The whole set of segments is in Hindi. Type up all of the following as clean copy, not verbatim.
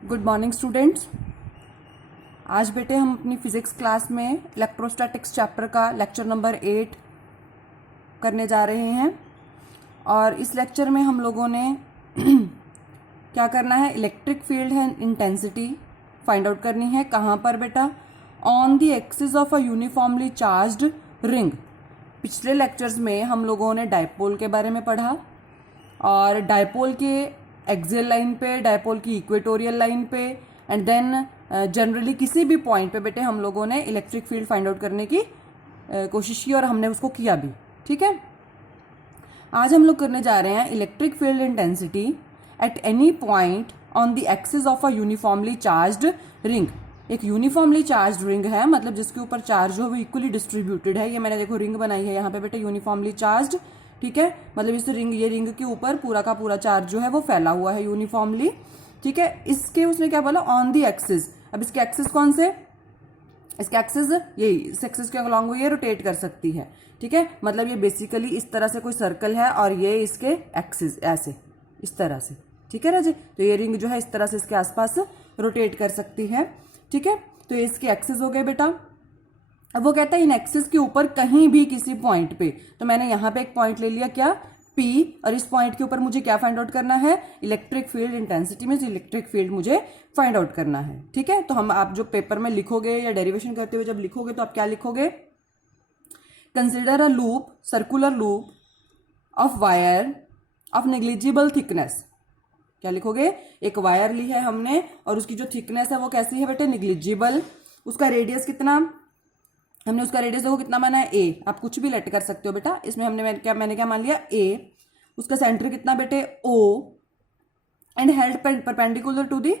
Good morning students. आज बेटे हम अपनी फिजिक्स क्लास में इलेक्ट्रोस्टैटिक्स चैप्टर का लेक्चर नंबर 8 करने जा रहे हैं। और इस लेक्चर में हम लोगों ने क्या करना है, इलेक्ट्रिक फील्ड है इंटेंसिटी फाइंड आउट करनी है। कहाँ पर बेटा? On the axis of a uniformly charged ring. पिछले लेक्चर्स में हम लोगों ने डायपोल के बारे में पढ़ा और डायपोल के एक्सियल लाइन पे, डायपोल की इक्वेटोरियल लाइन पे एंड देन जनरली किसी भी पॉइंट पे बेटे हम लोगों ने इलेक्ट्रिक फील्ड फाइंड आउट करने की कोशिश की और हमने उसको किया भी। ठीक है, आज हम लोग करने जा रहे हैं electric field intensity at any point on the axis of a uniformly charged ring. एक यूनिफॉर्मली चार्ज्ड रिंग है, मतलब जिसके ऊपर चार्ज जो है वो इक्वली डिस्ट्रीब्यूटेड है। ये मैंने देखो रिंग बनाई है यहाँ पे बेटे, यूनिफॉर्मली चार्ज्ड। ठीक है, मतलब इस रिंग, ये रिंग के ऊपर पूरा का पूरा चार्ज जो है वो फैला हुआ है यूनिफॉर्मली। ठीक है, इसके उसने क्या बोला, ऑन दी एक्सिस। अब इसके एक्सिस कौन से? इसके एक्सिस यही, इस एक्सिस के अलॉन्ग ये रोटेट कर सकती है। ठीक है, मतलब ये बेसिकली इस तरह से कोई सर्कल है और ये इसके एक्सिस ऐसे इस तरह से। ठीक है राजे, तो ये रिंग जो है इस तरह से इसके आसपास रोटेट कर सकती है। ठीक है, तो ये इसके एक्सिस हो गए बेटा। अब वो कहता है इन एक्सिस के ऊपर कहीं भी किसी पॉइंट पे, तो मैंने यहाँ पे एक पॉइंट ले लिया क्या, P, और इस पॉइंट के ऊपर मुझे क्या फाइंड आउट करना है, इलेक्ट्रिक फील्ड इंटेंसिटी में इलेक्ट्रिक फील्ड मुझे फाइंड आउट करना है। ठीक है, तो हम आप जो पेपर में लिखोगे या डेरिवेशन करते हुए जब लिखोगे तो आप क्या लिखोगे, consider a loop, circular loop of wire of negligible thickness. क्या लिखोगे, एक वायर ली है हमने और उसकी जो थिकनेस है वो कैसी है बेटे, निग्लिजिबल। उसका रेडियस कितना, हमने उसका रेडियस देखो कितना माना है, ए। आप कुछ भी लेट कर सकते हो बेटा, इसमें मैंने क्या मान लिया, ए। उसका सेंटर कितना बेटे, O, and held perpendicular to the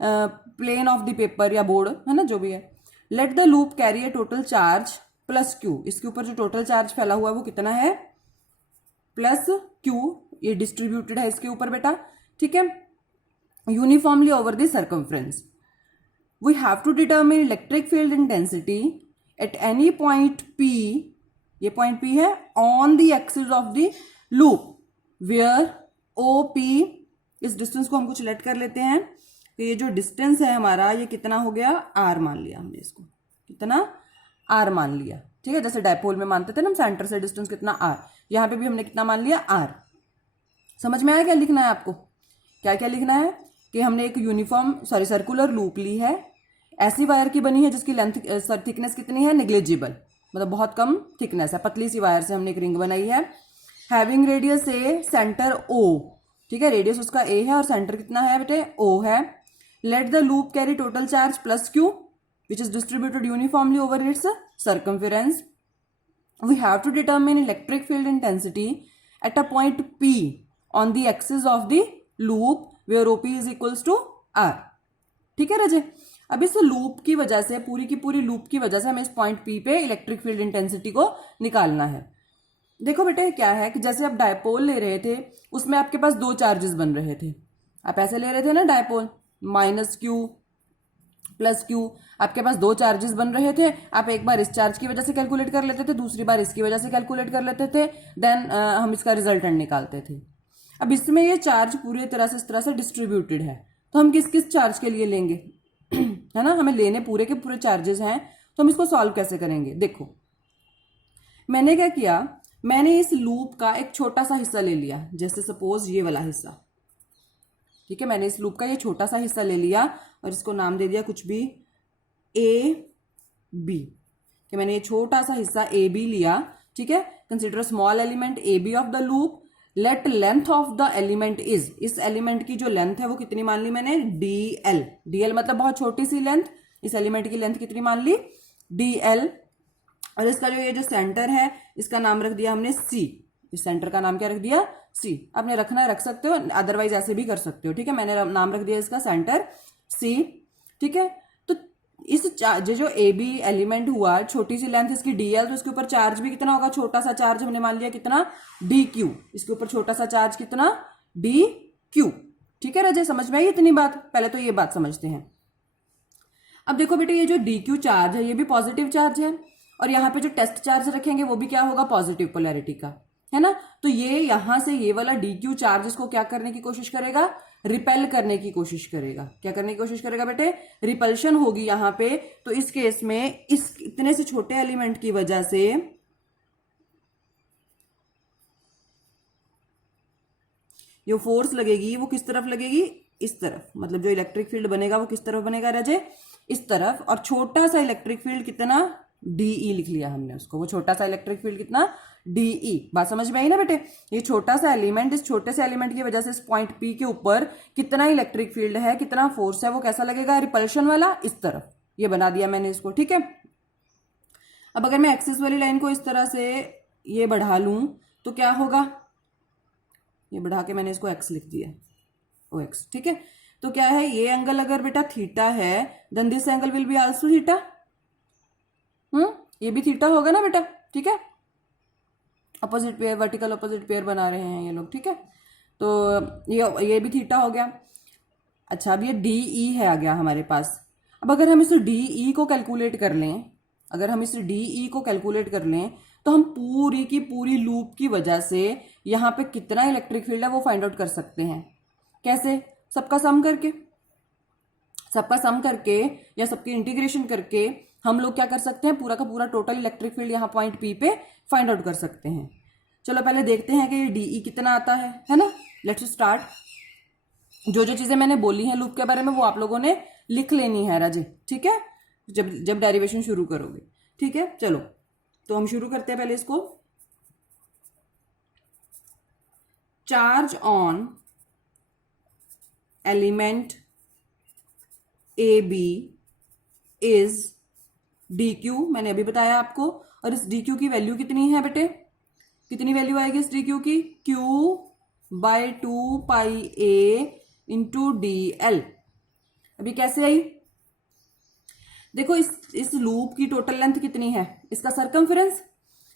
plane of the paper या बोर्ड, है ना, जो भी है। Let the loop carry a total charge plus q. इसके ऊपर जो टोटल चार्ज फैला हुआ है वो कितना है, प्लस क्यू। ये डिस्ट्रीब्यूटेड है इसके ऊपर बेटा। ठीक है, uniformly over the circumference. We have to determine electric field intensity at any point P, ये पॉइंट P है, on the axis of the loop where OP, इस डिस्टेंस को हम कुछ लेट कर लेते हैं। तो ये जो डिस्टेंस है हमारा ये कितना हो गया, R मान लिया हमने इसको, कितना, R मान लिया। ठीक है, जैसे डायपोल में मानते थे ना हम सेंटर से डिस्टेंस कितना, R, यहाँ पे भी हमने कितना मान लिया, R। समझ में आया क्या लिखना है आपको? क्या क्या लिखना है कि हमने एक सर्कुलर लूप ली है, ऐसी वायर की बनी है जिसकी लेंथ थिकनेस कितनी है, निग्लिजिबल, मतलब बहुत कम थिकनेस है, पतली सी वायर से हमने एक रिंग बनाई है। हैविंग रेडियस ए, सेंटर O। ठीक है, रेडियस उसका A है और सेंटर कितना है बेटे, O है। Let the loop carry total charge plus Q which is distributed uniformly over its circumference. We have to determine electric field intensity at a point P on the axis of the loop where OP is equals to R। ठीक है राजे, अब इस लूप की वजह से, पूरी की पूरी लूप की वजह से हमें इस पॉइंट P पे इलेक्ट्रिक फील्ड इंटेंसिटी को निकालना है। देखो बेटे क्या है कि जैसे आप डायपोल ले रहे थे उसमें आपके पास दो चार्जेस बन रहे थे, आप ऐसे ले रहे थे ना dipole, minus Q plus Q, आपके पास दो चार्जेस बन रहे थे। आप एक बार इस चार्ज की वजह से कैलकुलेट कर लेते थे, दूसरी बार इसकी वजह से कैलकुलेट कर लेते थे, देन हम इसका रिजल्टेंट निकालते थे। अब इसमें ये चार्ज पूरी तरह से इस तरह से डिस्ट्रीब्यूटेड है, तो हम किस किस चार्ज के लिए लेंगे है ना, हमें लेने पूरे के पूरे चार्जेस हैं, तो हम इसको सॉल्व कैसे करेंगे। देखो मैंने क्या किया, मैंने इस लूप का एक छोटा सा हिस्सा ले लिया, जैसे सपोज ये वाला हिस्सा। ठीक है, मैंने इस लूप का ये छोटा सा हिस्सा ले लिया और इसको नाम दे दिया कुछ भी, AB। कि मैंने ये छोटा सा हिस्सा AB लिया। ठीक है, consider small element AB of the loop, late length of the element is, इस एलिमेंट की जो लेंथ है वो कितनी मान ली मैंने, DL मतलब बहुत छोटी सी लेंथ, इस एलिमेंट की लेंथ कितनी मान ली, DL। और इसका जो ये जो सेंटर है इसका नाम रख दिया हमने C, इस सेंटर का नाम क्या रख दिया, C। आपने रखना रख सकते हो, अदरवाइज ऐसे भी कर सकते हो। ठीक है, मैंने नाम रख दिया इसका सेंटर C। ठीक है, तो इस जो AB एलिमेंट हुआ, छोटी सी लेंथ इसकी DL, तो इसके ऊपर चार्ज भी कितना होगा, छोटा सा चार्ज हमने मान लिया कितना, DQ। इसके ऊपर छोटा सा चार्ज कितना, DQ। ठीक है राजे, समझ में आई इतनी बात? पहले तो ये बात समझते हैं। अब देखो बेटे ये जो DQ चार्ज है ये भी पॉजिटिव चार्ज है, और यहाँ पे जो टेस्ट चार्ज रखेंगे वो भी क्या होगा, पॉजिटिव पोलैरिटी का, है ना। तो ये यहां से ये वाला DQ चार्ज इसको क्या करने की कोशिश करेगा, रिपेल करने की कोशिश करेगा। क्या करने की कोशिश करेगा बेटे? रिपल्शन होगी यहां पे। तो इस केस में इस इतने से छोटे एलिमेंट की वजह से जो फोर्स लगेगी वो किस तरफ लगेगी? इस तरफ। मतलब जो इलेक्ट्रिक फील्ड बनेगा वो किस तरफ बनेगा राजे? इस तरफ। और छोटा सा इलेक्ट्रिक फील्ड कितना? डीई लिख लिया हमने उसको। वो छोटा सा इलेक्ट्रिक फील्ड कितना? डीई। बात समझ में आई ना बेटे? ये छोटा सा एलिमेंट, इस छोटे से एलिमेंट की वजह से इस पॉइंट पी के ऊपर कितना इलेक्ट्रिक फील्ड है, कितना फोर्स है, वो कैसा लगेगा? रिपल्शन वाला, इस तरफ। ये बना दिया मैंने इसको, ठीक है। अब अगर मैं एक्सिस वाली लाइन को इस तरह से ये बढ़ा लूं तो क्या होगा? ये बढ़ा के मैंने इसको एक्स लिख दिया, ओ एक्स, ठीक है। तो क्या है, ये एंगल अगर बेटा थीटा है, then this angle will be also theta. ये भी थीटा होगा ना बेटा, ठीक है। Opposite pair, vertical opposite pair बना रहे हैं ये लोग, ठीक है। तो ये भी थीटा हो गया। अच्छा, अब ये डी ई है आ गया हमारे पास। अब अगर हम इस डी ई को कैलकुलेट कर लें, अगर हम इस डी ई को कैलकुलेट कर लें तो हम पूरी की पूरी लूप की वजह से यहाँ पे कितना इलेक्ट्रिक फील्ड है वो फाइंड आउट कर सकते हैं। कैसे? सबका सम करके। सबका सम करके या सबकी इंटीग्रेशन करके हम लोग क्या कर सकते हैं? पूरा का पूरा टोटल इलेक्ट्रिक फील्ड यहाँ पॉइंट पी पे फाइंड आउट कर सकते हैं। चलो पहले देखते हैं कि ये डीई कितना आता है ना। Let's start. जो जो चीजें मैंने बोली हैं लूप के बारे में वो आप लोगों ने लिख लेनी है राजी, ठीक है, जब जब डेरिवेशन शुरू करोगे, ठीक है। चलो तो हम शुरू करते हैं पहले इसको। Charge on element A B is d Q, मैंने अभी बताया आपको। और इस डी क्यू की वैल्यू कितनी है बेटे? कितनी वैल्यू आएगी इस डी क्यू की? Q by 2 pi a into d L. अभी कैसे आई? देखो इस लूप की टोटल लेंथ कितनी है? इसका सरकमफेरेंस,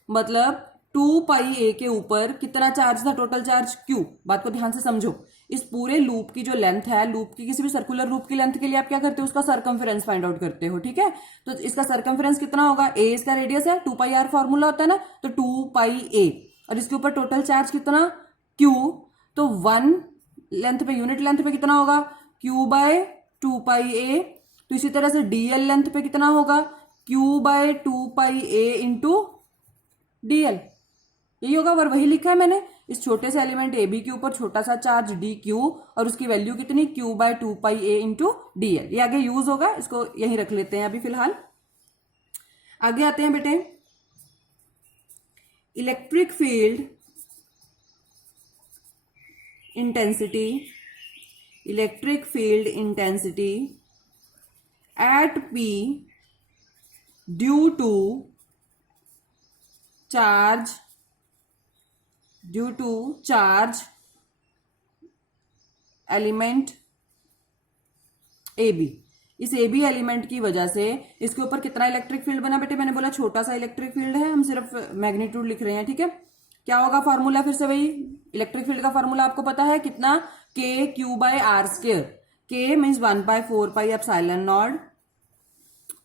मतलब 2 पाई ए के ऊपर कितना चार्ज था? Total charge Q. बात को ध्यान से समझो। इस पूरे लूप की जो लेंथ है, लूप की किसी भी सर्कुलर लूप की लेंथ के लिए आप क्या करते हो? उसका सरकमफेरेंस फाइंड आउट करते हो, ठीक है। तो इसका सरकमफेरेंस कितना होगा? ए इसका रेडियस है, 2 पाई आर फॉर्मूला होता है ना, तो 2 पाई ए। और इसके ऊपर टोटल चार्ज कितना? क्यू। तो 1 लेंथ पे, यूनिट लेंथ पे कितना होगा? क्यू बाय 2 पाई ए। तो इसी तरह से डीएल लेंथ पे कितना होगा? Q by 2 pi a into DL. यही होगा, और वही लिखा है मैंने। इस छोटे से एलिमेंट ए बी के ऊपर छोटा सा चार्ज डी क्यू और उसकी वैल्यू कितनी? Q by 2 pi a into DL. ये आगे यूज होगा, इसको यही रख लेते हैं अभी फिलहाल। आगे आते हैं बेटे। Electric field intensity, electric field intensity at P due to charge element A B. इस ए बी एलिमेंट की वजह से इसके ऊपर कितना इलेक्ट्रिक फील्ड बना बेटे? मैंने बोला छोटा सा इलेक्ट्रिक फील्ड है, हम सिर्फ मैग्नीट्यूड लिख रहे हैं, ठीक है। क्या होगा फॉर्मूला? फिर से वही इलेक्ट्रिक फील्ड का फॉर्मूला आपको पता है कितना? के क्यू बाय आर स्क्वायर। के means 1/4 pi epsilon not.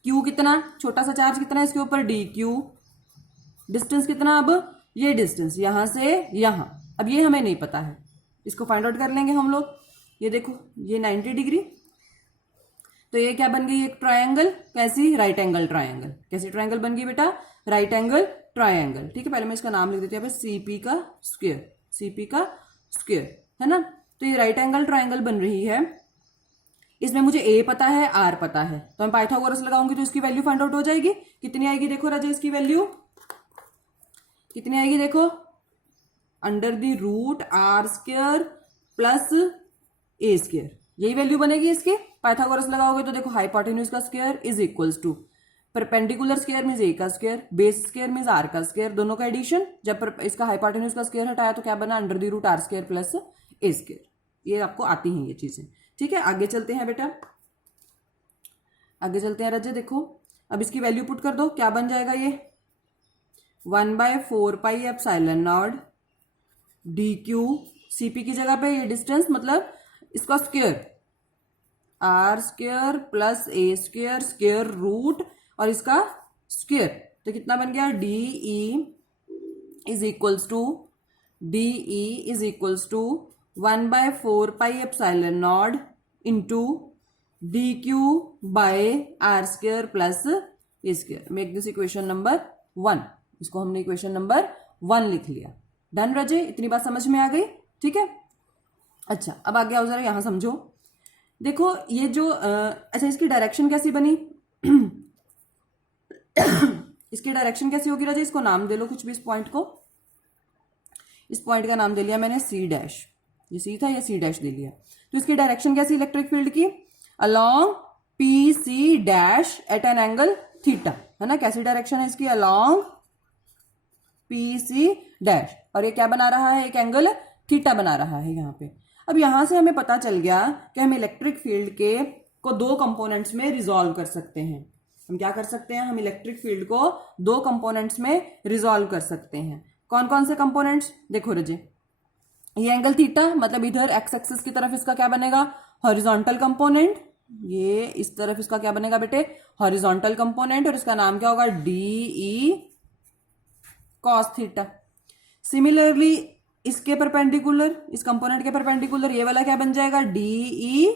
Q कितना? छोटा सा चार्ज कितना है इसके ऊपर? D Q. डिस्टेंस कितना? अब ये डिस्टेंस यहां से यहां, अब ये हमें नहीं पता है, इसको फाइंड आउट कर लेंगे हम लोग। ये देखो, ये 90 डिग्री, तो ये क्या बन गई? एक ट्रायंगल। कैसी? Right angle triangle. कैसी ट्रायंगल बन गई बेटा? राइट एंगल ट्रायंगल, ठीक है। पहले मैं इसका नाम लिख देती हूँ, सीपी का स्क्वायर, सीपी का स्क्वायर, है ना। तो ये राइट एंगल ट्रायंगल बन रही है। इसमें मुझे ए पता है, आर पता है, तो मैं पाइथागोरस लगाऊंगी तो इसकी वैल्यू फाइंड आउट हो जाएगी। कितनी आएगी देखो राजा? इसकी वैल्यू कितनी आएगी देखो? Under the root are square plus A square, यही वैल्यू बनेगी इसकी। पाइथागोरस लगाओगे तो देखो हाइपोटेन्यूज का square is equals to perpendicular square means a का square, base square means r का स्क्वायर, दोनों का एडिशन। जब इसका हाइपोटेन्यूज का स्क्वायर हटाया तो क्या बना? Under the root are square plus A square. ये आपको आती हैं ये चीजें, ठीक है। आगे चलते हैं बेटा, आगे चलते हैं रजे। देखो अब इसकी वैल्यू पुट कर दो, क्या बन जाएगा? ये 1/4 pi epsilon nought d q. CP की जगह पे ये डिस्टेंस, मतलब इसका स्क्वायर, आर स्क्वायर प्लस ए स्क्वायर स्क्वायर रूट और इसका स्क्वायर, तो कितना बन गया? D E is equals to 1/4πε0 into dq/r² plus a²। Make this equation number 1। इसको हमने इक्वेशन नंबर 1 लिख लिया। डन रजे, इतनी बात समझ में आ गई? ठीक है। अच्छा, अब आगे आओ जरा, यहां समझो। देखो ये जो अच्छा, इसकी डायरेक्शन कैसी बनी? इसकी डायरेक्शन कैसी होगी राजा? इसको नाम दे लो कुछ भी। इस पॉइंट को, इस पॉइंट का नाम दे लिया मैंने सी डैश। ये सी था, ये सी डैश दे लिया। तो इसकी डायरेक्शन कैसी इलेक्ट्रिक फील्ड की? Along P C dash at an angle theta, है ना। कैसी डायरेक्शन है इसकी? अलोंग पी सी डैश, और ये क्या बना रहा है? एक एंगल थीटा बना रहा है यहाँ पे। अब यहां से हमें पता चल गया कि हम इलेक्ट्रिक फील्ड के को दो कंपोनेंट्स में रिजॉल्व कर सकते हैं। हम क्या कर सकते हैं? हम इलेक्ट्रिक फील्ड को दो कंपोनेंट्स में रिजॉल्व कर सकते हैं। कौन कौन से कंपोनेंट्स? देखो रजे, ये एंगल थीटा, मतलब इधर एक्स एक्सिस की तरफ इसका क्या बनेगा? Horizontal component. ये इस तरफ इसका क्या बनेगा बेटे? हॉरिजॉन्टल कंपोनेंट, और इसका नाम क्या होगा? D cos theta. सिमिलरली इसके परपेंडिकुलर, इस कंपोनेंट के परपेंडिकुलर ये वाला क्या बन जाएगा? D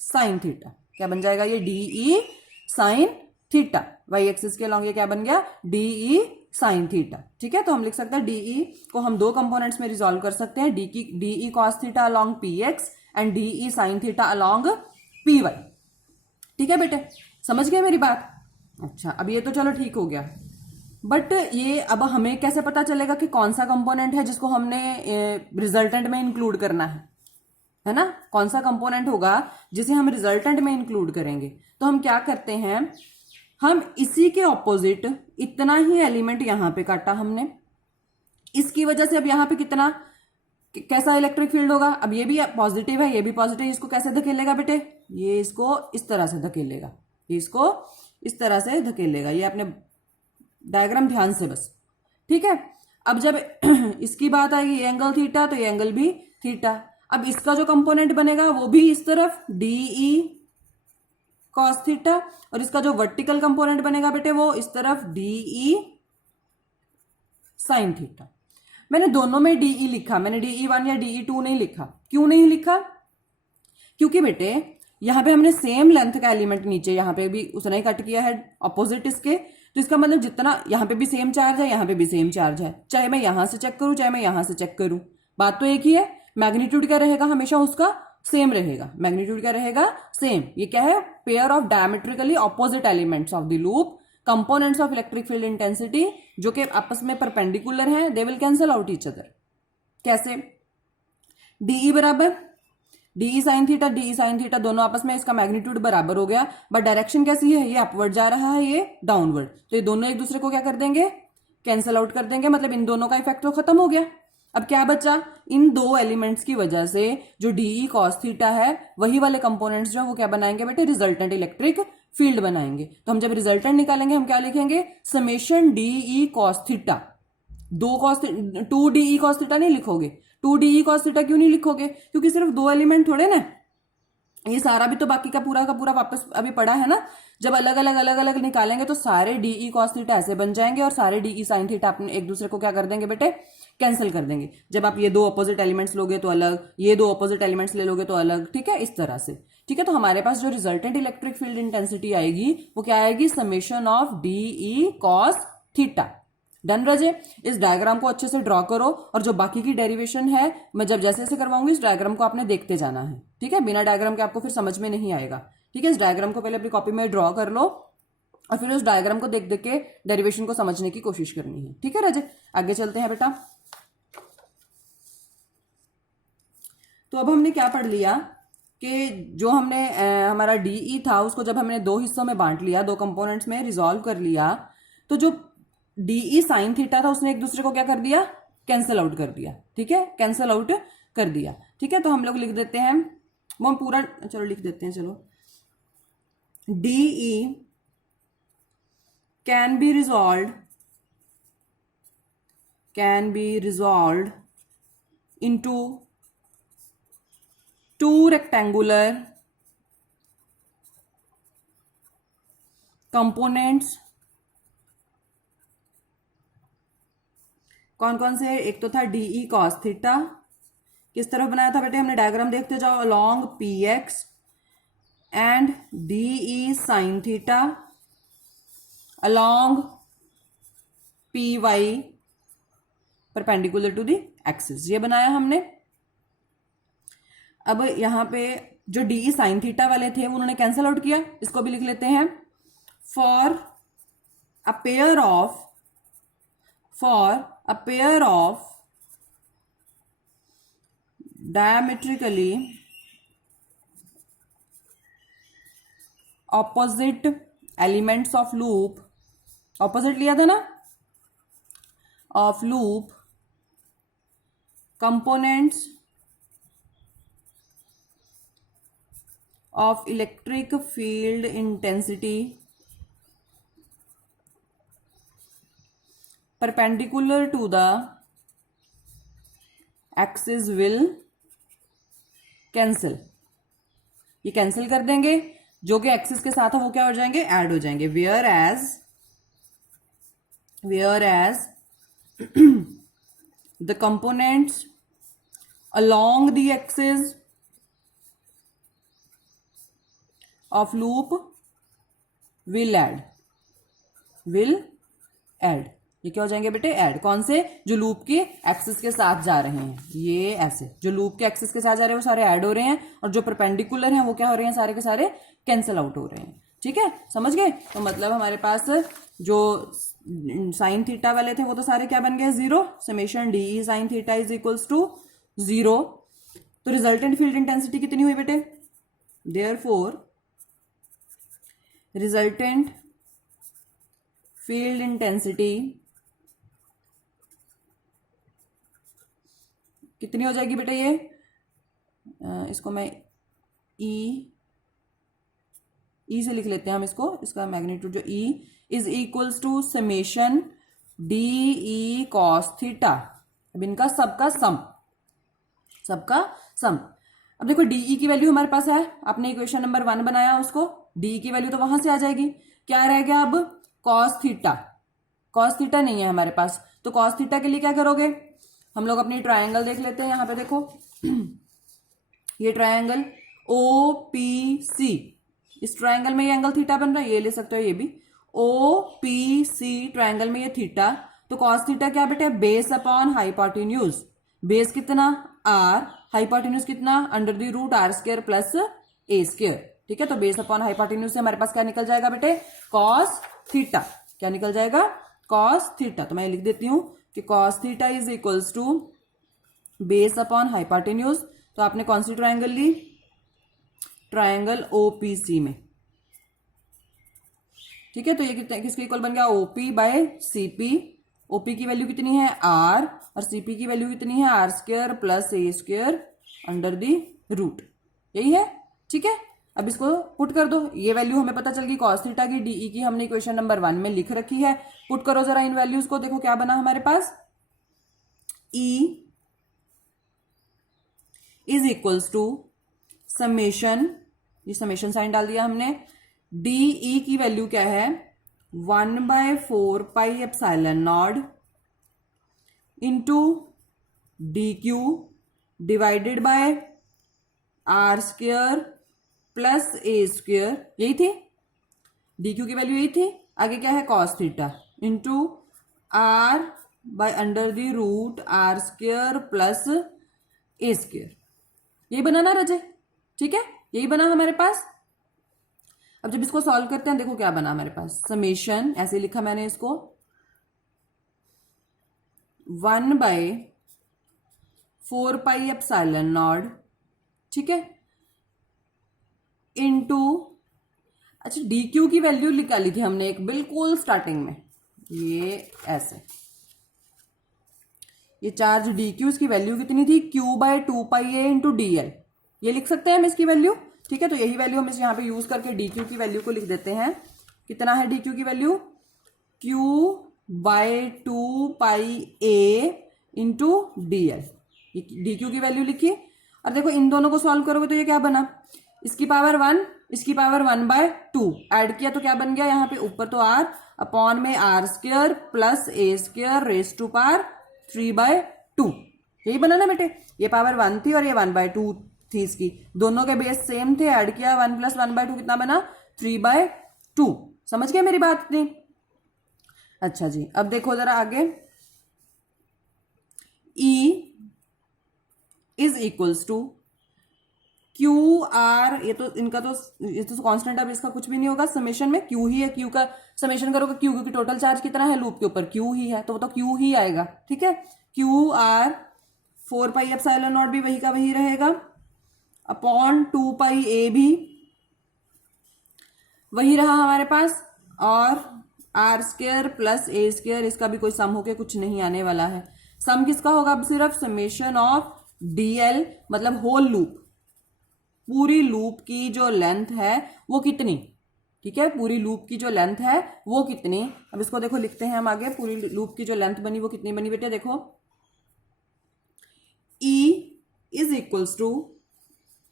sine theta. क्या बन जाएगा ये? D sine theta. Y axis के अलॉन्ग ये क्या बन गया? D sine theta. ठीक है, तो हम लिख सकते हैं डी को हम दो कंपोनेंट्स में रिजॉल्व कर सकते हैं, d cos theta along P X and d sine theta along P Y. ठीक है बेटे, समझ गए मेरी बात? अच्छा, अब ये तो चलो ठीक हो गया, बट ये अब हमें कैसे पता चलेगा कि कौन सा कंपोनेंट है जिसको हमने रिजल्टेंट में इंक्लूड करना है ना? कौन सा कंपोनेंट होगा जिसे हम रिजल्टेंट में इंक्लूड करेंगे? तो हम क्या करते हैं, हम इसी के ऑपोजिट इतना ही एलिमेंट यहां पे काटा हमने। इसकी वजह से अब यहां पे कितना, कैसा इलेक्ट्रिक फील्ड होगा? अब ये भी पॉजिटिव है, ये भी पॉजिटिव है। इसको कैसे धकेलेगा बेटे? ये इसको इस तरह से धकेलेगा, ये इसको इस तरह से धकेलेगा। ये आपने डायग्राम ध्यान से बस, ठीक है। अब जब इसकी बात आएगी, ये एंगल थीटा, तो ये एंगल भी थीटा। अब इसका जो कंपोनेंट बनेगा वो भी इस तरफ डी कॉस थीटा, और इसका जो वर्टिकल कंपोनेंट बनेगा बेटे वो इस तरफ डी साइन थीटा। मैंने दोनों में डी लिखा, मैंने डी1 या डी2 नहीं लिखा। क्यों नहीं लिखा? क्योंकि बेटे यहां पे हमने सेम लेंथ का एलिमेंट नीचे यहां पे भी उतना ही कट किया है ऑपोजिट इसके, तो इसका मतलब जितना यहां पे भी सेम चार्ज है, यहां पे भी सेम चार्ज है। चाहे मैं यहां से चेक करूं, चाहे मैं यहां से चेक करूं, बात तो एक ही है। मैग्नीट्यूड क्या रहेगा? हमेशा उसका सेम रहेगा। मैग्नीट्यूड क्या रहेगा? सेम। ये क्या है? Pair of diametrically opposite elements of the loop, components of electric field intensity, जो कि आपस में परपेंडिकुलर हैं, they will cancel out each other. कैसे? डीई बराबर डी साइन थीटा दोनों आपस में, इसका मैग्नीट्यूड बराबर हो गया, बट डायरेक्शन कैसी है? ये अपवर्ड जा रहा है, ये डाउनवर्ड। तो ये दोनों एक दूसरे को क्या कर देंगे? कैंसल आउट कर देंगे। मतलब इन दोनों का इफेक्ट तो खत्म हो गया। अब क्या बचा? इन दो एलिमेंट्स की वजह से जो डी कॉस थीटा है, वही वाले कंपोनेंट्स जो है वो क्या बनाएंगे बेटे? रिजल्टेंट इलेक्ट्रिक फील्ड बनाएंगे। तो हम जब रिजल्टेंट निकालेंगे हम क्या लिखेंगे? Summation d cos theta. Two d cos theta नहीं लिखोगे। टू डी कॉस थीटा क्यों नहीं लिखोगे? क्योंकि सिर्फ दो एलिमेंट थोड़े ना, ये सारा भी तो बाकी का पूरा वापस अभी पड़ा है ना। जब अलग अलग निकालेंगे तो सारे डी कॉस थीटा ऐसे बन जाएंगे, और सारे डी साइन थीटा अपने एक दूसरे को क्या कर देंगे बेटे? कैंसिल कर देंगे। जब आप ये दो अपोजिट एलिमेंट्स लोगे तो अलग, ये दो अपोजिट एलिमेंट्स ले लोगे तो अलग। ठीक है, इस तरह से। ठीक है, तो हमारे पास जो रिजल्टेंट इलेक्ट्रिक फील्ड इंटेंसिटी आएगी वो क्या आएगी? Summation of D cos theta. Done रजे, इस डायग्राम को अच्छे से ड्रॉ करो, और जो बाकी की डेरिवेशन है मैं जब जैसे जैसे करवाऊंगी इस डायग्राम को आपने देखते जाना है। ठीक है, बिना डायग्राम के आपको फिर समझ में नहीं आएगा। ठीक है, इस डायग्राम को पहले अपनी कॉपी में ड्रॉ कर लो, और फिर उस डायग्राम को देख देख के डेरिवेशन को समझने की कोशिश करनी है। ठीक है रजे, आगे चलते हैं बेटा। तो अब हमने क्या पढ़ लिया कि जो हमने हमारा डीई था उसको जब हमने दो हिस्सों में बांट लिया, दो कंपोनेंट्स में रिजॉल्व कर लिया, तो जो डी साइन थीटा था उसने एक दूसरे को क्या कर दिया? कैंसल आउट कर दिया। ठीक है, कैंसल आउट कर दिया। ठीक है, तो हम लोग लिख देते हैं, वो हम पूरा चलो लिख देते हैं। चलो, d E can be resolved into two rectangular components। कौन कौन से? एक तो था डीई कॉस थीटा, किस तरफ बनाया था बेटे हमने, डायग्राम देखते जाओ, along P X and d E sine theta along P Y perpendicular to the axis, ये बनाया हमने। अब यहां पे जो डी ई साइन थीटा वाले थे उन्होंने कैंसिल आउट किया, इसको भी लिख लेते हैं। For a pair of diametrically opposite elements of loop, opposite लिया था ना, of loop components of electric field intensity perpendicular to the axis will cancel, ये कैंसिल कर देंगे, जो कि एक्सिस के साथ है वो क्या हो जाएंगे, ऐड हो जाएंगे। Whereas the components along the axis of loop will add, ये क्या हो जाएंगे बेटे, ऐड। कौन से, जो लूप के एक्सिस के साथ जा रहे हैं, ये ऐसे जो लूप के एक्सिस के साथ जा रहे हैं वो सारे ऐड हो रहे हैं, और जो परपेंडिकुलर हैं वो क्या हो रहे हैं, सारे के सारे कैंसिल आउट हो रहे हैं। ठीक है, समझ गए। तो मतलब हमारे पास जो साइन थीटा वाले थे वो तो सारे क्या बन गए, zero. Summation d E sine theta is equals to zero. तो रिजल्टेंट फील्ड इंटेंसिटी कितनी हुई बेटे, देयरफॉर रिजल्टेंट फील्ड इंटेंसिटी कितनी हो जाएगी बेटा, ये इसको मैं ई से लिख लेते हैं हम इसको, इसका मैग्नीट्यूड जो E is equals to summation d E cos theta. अब इनका सबका सम। अब देखो डीई की वैल्यू हमारे पास है, आपने इक्वेशन नंबर 1 बनाया, उसको डी की वैल्यू तो वहां से आ जाएगी। क्या रह गया अब, कॉस थीटा नहीं है हमारे पास, तो कॉस थीटा के लिए क्या करोगे, हम लोग अपनी ट्रायंगल देख लेते हैं। यहां पे देखो ये ट्रायंगल ओ पी सी, इस ट्रायंगल में ये एंगल थीटा बन रहा है, ये ले सकते हो, ये भी ओ पी सी ट्रायंगल में ये थीटा। तो कॉस थीटा क्या बेटे, बेस अपॉन हाइपोटेन्यूज। बेस कितना आर, हाइपोटेन्यूज कितना under the root are square plus A square. ठीक है, तो बेस अपॉन हाइपोटेन्यूज से हमारे पास क्या निकल जाएगा बेटे, कॉस थीटा। क्या निकल जाएगा, कॉस थीटा। तो मैं लिख देती हूं कि cos theta is equals to base upon hypotenuse. तो आपने कौन सी ट्रायंगल ली, ट्रायंगल ओपीसी में। ठीक है, तो ये कितना किसके इक्वल बन गया, ओपी बाय सीपी। ओपी की वैल्यू कितनी है आर, और सीपी की वैल्यू कितनी है R square plus A square under the root, यही है। ठीक है, अब इसको पुट कर दो, ये वैल्यू हमें पता चल गई कॉस थीटा की, डीई की हमने इक्वेशन नंबर 1 में लिख रखी है। पुट करो जरा इन वैल्यूज को, देखो क्या बना हमारे पास, E is equals to summation, ये समेशन साइन डाल दिया हमने, डीई की वैल्यू क्या है 1/4 pi epsilon nought into d q divided by r square plus A square, यही थी डी क्यू की वैल्यू, यही थी। आगे क्या है cos theta into R by under the root are square plus A square, यही बना ना रजे। ठीक है, यही बना हमारे पास। अब जब इसको सॉल्व करते हैं देखो क्या बना हमारे पास, समेशन ऐसे लिखा मैंने इसको 1/4 पाई एप्सिलॉन नॉट, ठीक है, इनटू, अच्छा डी क्यू की वैल्यू निकाली थी हमने एक बिल्कुल स्टार्टिंग में, ये ऐसे, ये चार्ज डी क्यू की वैल्यू कितनी थी, Q/2 pi a into d L, ये लिख सकते हैं हम इसकी वैल्यू। ठीक है, तो यही वैल्यू हम इस यहाँ पे यूज करके डी क्यू की वैल्यू को लिख देते हैं। कितना है डी क्यू की value, Q/2 pi a into d l, d q की वैल्यू लिखी। और देखो इन दोनों को सॉल्व करोगे तो ये क्या बना, इसकी पावर 1, इसकी पावर 1/2 ऐड किया तो क्या बन गया, यहाँ पे ऊपर तो आर अपॉन में R square plus A square raise to power 3/2, यही बना ना बेटे, ये पावर 1 थी और ये 1/2 थी इसकी, दोनों के बेस सेम थे, ऐड किया 1 + 1/2 कितना बना 3/2। समझ गए मेरी बात नहीं? अच्छा जी, अब देखो जरा आगे, E is equals to Q R, ये तो कांस्टेंट, अब इसका कुछ भी नहीं होगा, समेशन में क्यू ही है, क्यू का समेशन करोगे क्यू, क्योंकि टोटल चार्ज कितना है लूप के ऊपर, क्यू ही है, तो वो तो क्यू ही आएगा। ठीक है, क्यू आर 4πε0 भी वही का वही रहेगा, अपॉन 2πa भी वही रहा हमारे पास, और r² + a², इसका भी कोई सम होके कुछ नहीं आने वाला है। सम किसका होगा अब सिर्फ, समेशन ऑफ dl, मतलब होल लूप, पूरी लूप की जो लेंथ है वो कितनी, ठीक है, पूरी लूप की जो लेंथ है वो कितनी। अब इसको देखो लिखते हैं हम आगे, पूरी लूप की जो लेंथ बनी वो कितनी बनी बेटे, देखो E is equals to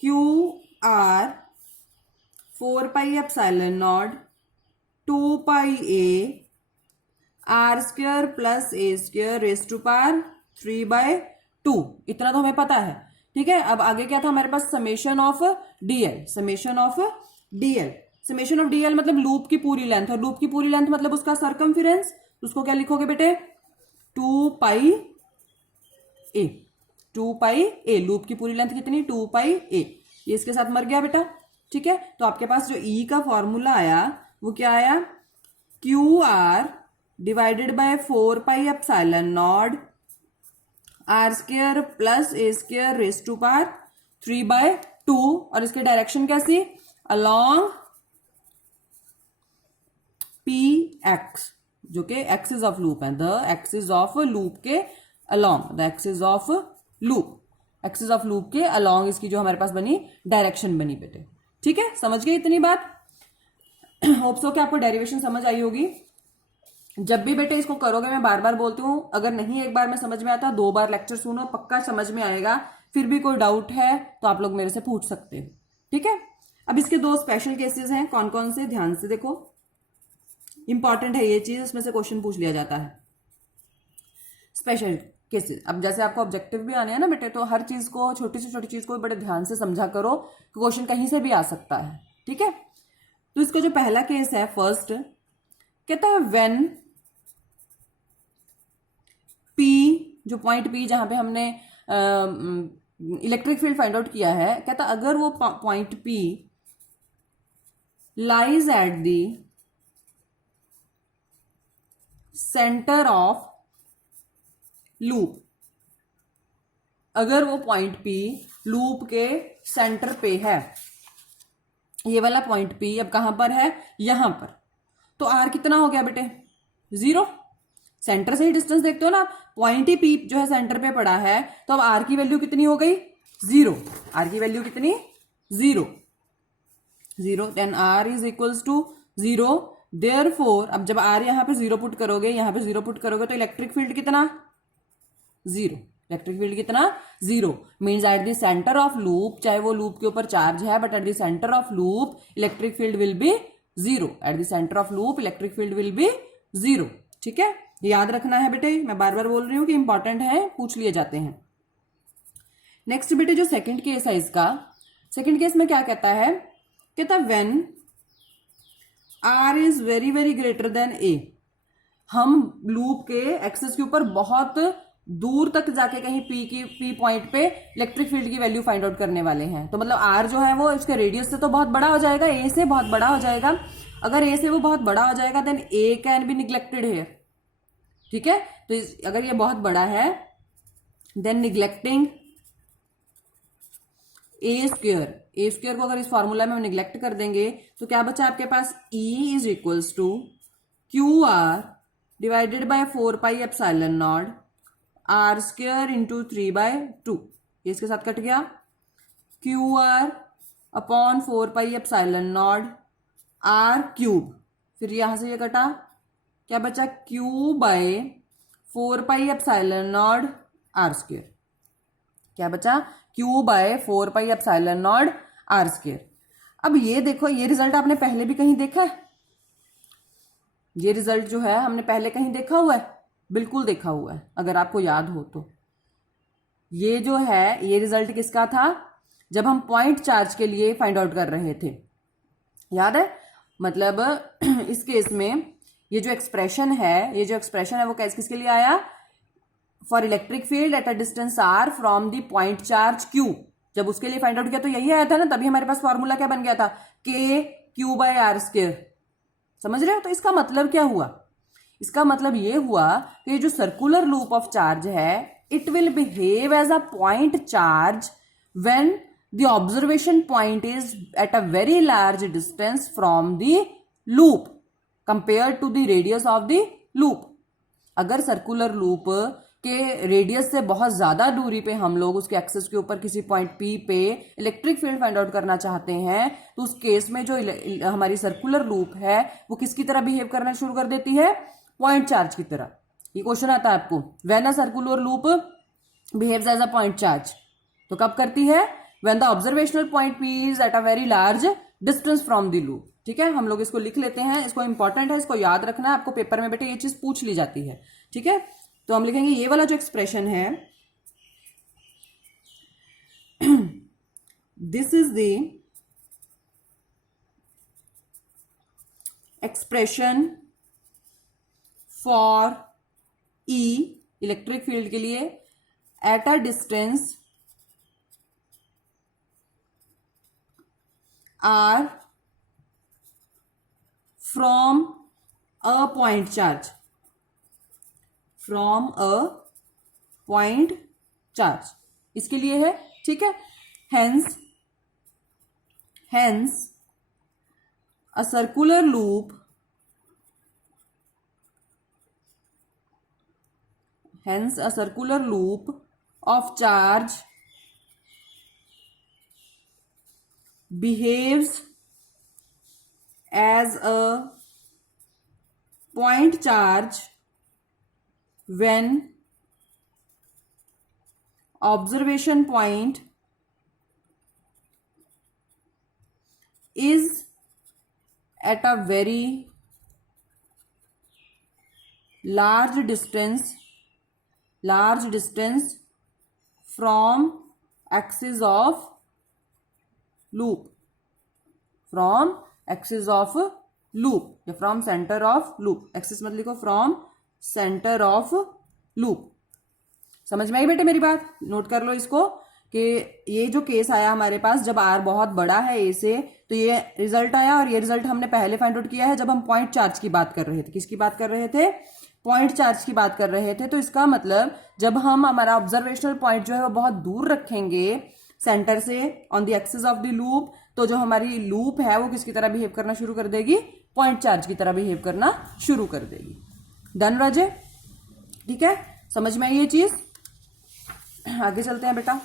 Q r 4πε0 2πa r² + a² raise to power 3/2, इतना तो हमें पता है। ठीक है, अब आगे क्या था हमारे पास, summation of dl, summation of dl, summation of dl मतलब लूप की पूरी लेंथ, और लूप की पूरी लेंथ मतलब उसका सरकमफेरेंस, उसको क्या लिखोगे बेटे, 2πa, 2πa, लूप की पूरी लेंथ कितनी, 2πa, ये इसके साथ मर गया बेटा। ठीक है, तो आपके पास जो E का फॉर्मूला आया वो क्या आया, q r divided by 4πε0 r² + a² raise to power 3/2, और इसकी डायरेक्शन कैसी, अलोंग px, जो कि एक्सिस ऑफ लूप है, द एक्सिस ऑफ लूप के along, the axis of loop, axis of loop के अलोंग इसकी जो हमारे पास बनी डायरेक्शन बनी बेटे। ठीक है, समझ गए इतनी बात? होप सो कि आपको डेरिवेशन समझ आई होगी। जब भी बेटे इसको करोगे, मैं बार बार बोलती हूँ, अगर नहीं एक बार में समझ में आता 2 बार लेक्चर सुनो, पक्का समझ में आएगा। फिर भी कोई डाउट है तो आप लोग मेरे से पूछ सकते हो। ठीक है, अब इसके 2 स्पेशल केसेस हैं, कौन कौन से, ध्यान से देखो, इंपॉर्टेंट है ये चीज, इसमें से क्वेश्चन पूछ लिया जाता है। स्पेशल केसेस, अब जैसे आपको ऑब्जेक्टिव भी आने हैं ना बेटे, तो हर चीज को, छोटी से छोटी चीज को बड़े ध्यान से समझा करो, क्वेश्चन कहीं से भी आ सकता है। ठीक है, तो इसका जो पहला केस है, फर्स्ट कहता है व्हेन P, जो पॉइंट P जहां पे हमने इलेक्ट्रिक फील्ड फाइंड आउट किया है, कहता अगर वो point P lies at the centre of loop, अगर वो पॉइंट P लूप के सेंटर पे है, ये वाला पॉइंट P अब कहां पर है, यहां पर, तो R कितना हो गया बेटे, 0। सेंटर से ही डिस्टेंस देखते हो ना, पॉइंट ही P जो है सेंटर पे पड़ा है, तो अब R की वैल्यू कितनी हो गई, 0। R की वैल्यू कितनी, 0, then R is equals to 0। Therefore अब जब R यहां पे 0 पुट करोगे, यहां पे 0 पुट करोगे, तो इलेक्ट्रिक फील्ड कितना, 0, इलेक्ट्रिक फील्ड कितना, 0, means at the centre of loop, चाहे वो लूप के ऊपर चार्ज है, but at the centre of loop electric field will be 0, at the centre of loop electric field will be 0। ठीक है, याद रखना है बेटे, मैं बार बार बोल रही हूं कि इंपॉर्टेंट है, पूछ लिए जाते हैं। नेक्स्ट बेटे जो सेकंड केस है इसका, सेकंड केस में क्या कहता है, कहता when R is very very greater than A, हम लूप के एक्सिस के ऊपर बहुत दूर तक जाके कहीं P पॉइंट पे इलेक्ट्रिक फील्ड की वैल्यू फाइंड आउट करने वाले हैं, तो मतलब R जो है वो इसके रेडियस से तो बहुत बड़ा हो जाएगा, A से बहुत बड़ा हो जाएगा। अगर A से वो बहुत बड़ा हो जाएगा then A can be neglected here. ठीक है, तो अगर ये बहुत बड़ा है देन निग्लेक्टिंग A² को अगर इस फॉर्मूला में हम निग्लेक्ट कर देंगे तो क्या बचा आपके पास, E is equals to QR divided by 4πε0 r² into 3/2, ये इसके साथ कट गया, QR अपॉन 4πε0 r³, फिर यहां से ये कटा, क्या बचा, Q बाय 4πε0 r², क्या बचा, Q बाय 4πε0 r²। अब ये देखो, ये रिजल्ट आपने पहले भी कहीं देखा है, ये रिजल्ट जो है हमने पहले कहीं देखा हुआ है, बिल्कुल देखा हुआ है, अगर आपको याद हो तो। ये जो है ये रिजल्ट किसका था, जब हम पॉइंट चार्ज के लिए फाइंड आउट कर रहे थे, याद है। मतलब इस केस में ये जो एक्सप्रेशन है वो किसके लिए आया, for electric field at a distance R from the point charge Q. जब उसके लिए फाइंड आउट किया तो यही आया था ना, तभी हमारे पास फॉर्मूला क्या बन गया था, के क्यू बाय आर स्क्वायर। समझ रहे हो। तो इसका मतलब क्या हुआ, इसका मतलब ये हुआ कि ये जो सर्कुलर लूप ऑफ चार्ज है it will behave as a point charge when the observation point is at a very large distance from the loop compare to the radius of the loop. अगर सर्कुलर लूप के रेडियस से बहुत ज्यादा दूरी पे हम लोग उसके एक्सेस के ऊपर किसी पॉइंट पी पे इलेक्ट्रिक फील्ड फाइंड आउट करना चाहते हैं, तो उस केस में जो हमारी सर्कुलर लूप है वो किसकी तरह बिहेव करना शुरू कर देती है, पॉइंट चार्ज की तरह। ये क्वेश्चन आता है आपको, when a circular loop behaves as a point charge, तो कब करती है, when the observational point P is at a very large distance from the loop. ठीक है, हम लोग इसको लिख लेते हैं, इसको इंपॉर्टेंट है, इसको याद रखना है, आपको पेपर में बेटे ये चीज पूछ ली जाती है। ठीक है, तो हम लिखेंगे ये वाला जो एक्सप्रेशन है, this is the expression for E electric field के लिए at a distance R from a point charge, from a point charge, इसके लिए है। ठीक है, hence a circular loop, hence a circular loop of charge behaves as a point charge when observation point is at a very large distance from axis of loop, from axis of loop या from center of loop, axis मत लिखो, from center of loop। समझ में आई बेटे मेरी बात, नोट कर लो इसको कि ये जो केस आया हमारे पास, जब आर बहुत बड़ा है ए से, तो ये रिजल्ट आया, और ये रिजल्ट हमने पहले फाइंड आउट किया है जब हम पॉइंट चार्ज की बात कर रहे थे। किसकी बात कर रहे थे, पॉइंट चार्ज की बात कर रहे थे। तो इसका मतलब जब हम हमारा ऑब्जर्वेशनल पॉइंट जो है वो बहुत दूर रखेंगे सेंटर से on the axis of the loop, तो जो हमारी लूप है वो किसकी तरह बिहेव करना शुरू कर देगी, पॉइंट चार्ज की तरह बिहेव करना शुरू कर देगी। डन राजे, ठीक है, समझ में आई ये चीज। आगे चलते हैं बेटा।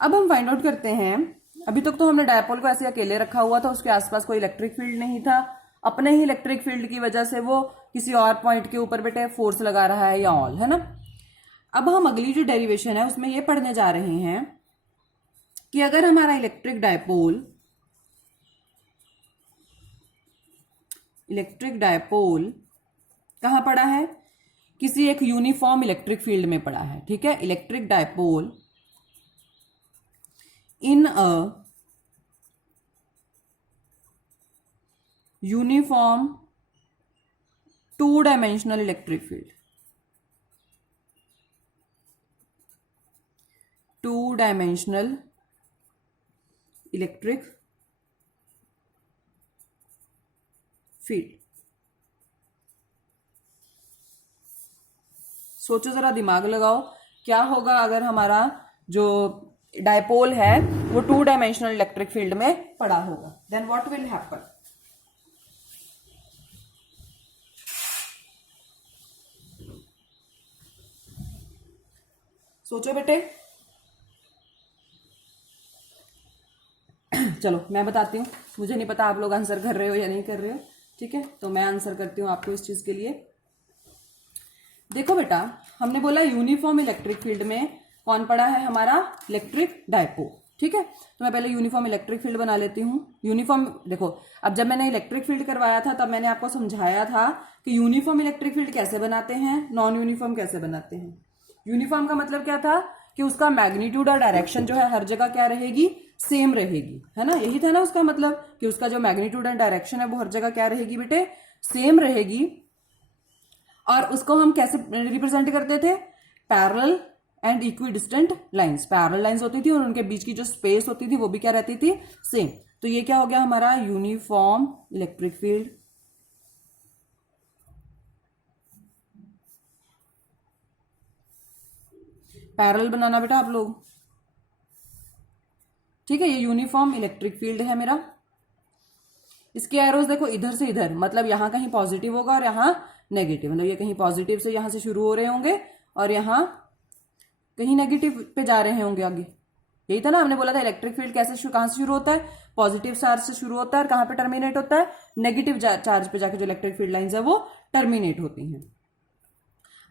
अब हम फाइंड आउट करते हैं, अभी तक तो हमने डायपोल को ऐसे अकेले रखा हुआ था, उसके आसपास कोई इलेक्ट्रिक फील्ड नहीं था, अपने ही इलेक्ट्रिक फील्ड की वजह से वो किसी और पॉइंट के ऊपर बेटे फोर्स लगा रहा है या ऑल, है ना। अब हम अगली जो डेरिवेशन है उसमें ये पढ़ने जा रहे हैं कि अगर हमारा इलेक्ट्रिक डायपोल कहां पड़ा है, किसी एक यूनिफॉर्म इलेक्ट्रिक फील्ड में पड़ा है। ठीक है, electric dipole in a uniform two-dimensional electric field, two-dimensional electric field। सोचो जरा, दिमाग लगाओ, क्या होगा अगर हमारा जो डायपोल है वो टू डायमेंशनल इलेक्ट्रिक फील्ड में पड़ा होगा, देन व्हाट विल हैपन। सोचो बेटे। चलो मैं बताती हूँ, मुझे नहीं पता आप लोग आंसर कर रहे हो या नहीं कर रहे हो। ठीक है, तो मैं आंसर करती हूँ आपको इस चीज के लिए। देखो बेटा, हमने बोला यूनिफॉर्म इलेक्ट्रिक फील्ड में कौन पड़ा है, हमारा इलेक्ट्रिक डायपोल। ठीक है, तो मैं पहले यूनिफॉर्म इलेक्ट्रिक फील्ड बना लेती हूँ। यूनिफॉर्म देखो, अब जब मैंने इलेक्ट्रिक फील्ड करवाया था तब मैंने आपको समझाया था कि यूनिफॉर्म इलेक्ट्रिक फील्ड कैसे बनाते हैं, नॉन यूनिफॉर्म कैसे बनाते हैं। यूनिफॉर्म का मतलब क्या था कि उसका मैग्नीट्यूड और डायरेक्शन जो है हर जगह क्या रहेगी, सेम रहेगी, है ना, यही था ना उसका मतलब कि उसका जो मैग्नीट्यूड एंड डायरेक्शन है वो हर जगह क्या रहेगी बेटे, सेम रहेगी। और उसको हम कैसे रिप्रेजेंट करते थे, parallel and equi distant lines, parallel lines होती थी और उनके बीच की जो स्पेस होती थी वो भी क्या रहती थी, सेम। तो ये क्या हो गया हमारा यूनिफॉर्म इलेक्ट्रिक फील्ड। पैरेलल बनाना बेटा आप लोग, ठीक है, ये यूनिफॉर्म इलेक्ट्रिक फील्ड है मेरा। इसके एरोज देखो इधर से इधर, मतलब यहां कहीं पॉजिटिव होगा और यहां नेगेटिव, मतलब ये कहीं पॉजिटिव से यहां से शुरू हो रहे होंगे और यहां कहीं नेगेटिव पे जा रहे होंगे आगे। यही था ना, हमने बोला था इलेक्ट्रिक फील्ड कैसे कहां से शुरू होता है, पॉजिटिव चार्ज से शुरू होता है और कहां पे टर्मिनेट होता है, नेगेटिव चार्ज पे जाके जो इलेक्ट्रिक फील्ड लाइंस है वो टर्मिनेट होती हैं।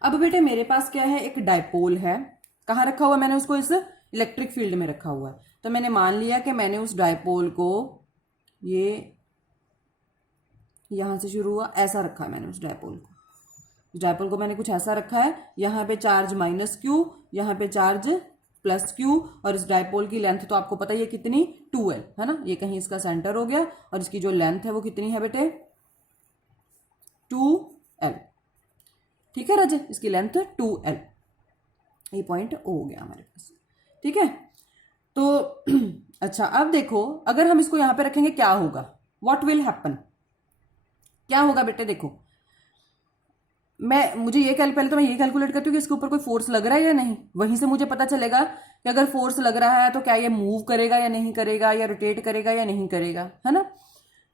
अब बेटे मेरे पास क्या है, एक डायपोल है, कहां रखा हुआ, मैंने उसको इस इलेक्ट्रिक फील्ड में रखा हुआ है। तो मैंने मान लिया कि मैंने उस डायपोल को, ये यहां से शुरू हुआ, ऐसा रखा है मैंने उस डायपोल को। उस डायपोल को मैंने कुछ ऐसा रखा है, यहां पे चार्ज माइनस क्यू, यहां पे चार्ज प्लस क्यू, और इस डायपोल की लेंथ तो आपको पता ही है कितनी, 2l, है ना, ये कहीं इसका सेंटर हो गया और इसकी जो लेंथ है वो कितनी है बेटे, 2l। ठीक है राजे, इसकी लेंथ 2l, ये पॉइंट हो गया हमारे पास। ठीक है, तो अच्छा अब देखो, अगर हम इसको यहां पे रखेंगे क्या होगा, व्हाट विल हैपन, क्या होगा बेटे, देखो मुझे ये पहले तो मैं ये कैलकुलेट करती हूँ कि इसके ऊपर कोई फोर्स लग रहा है या नहीं, वहीं से मुझे पता चलेगा कि अगर फोर्स लग रहा है तो क्या ये मूव करेगा या नहीं करेगा, या रोटेट करेगा या नहीं करेगा, है ना।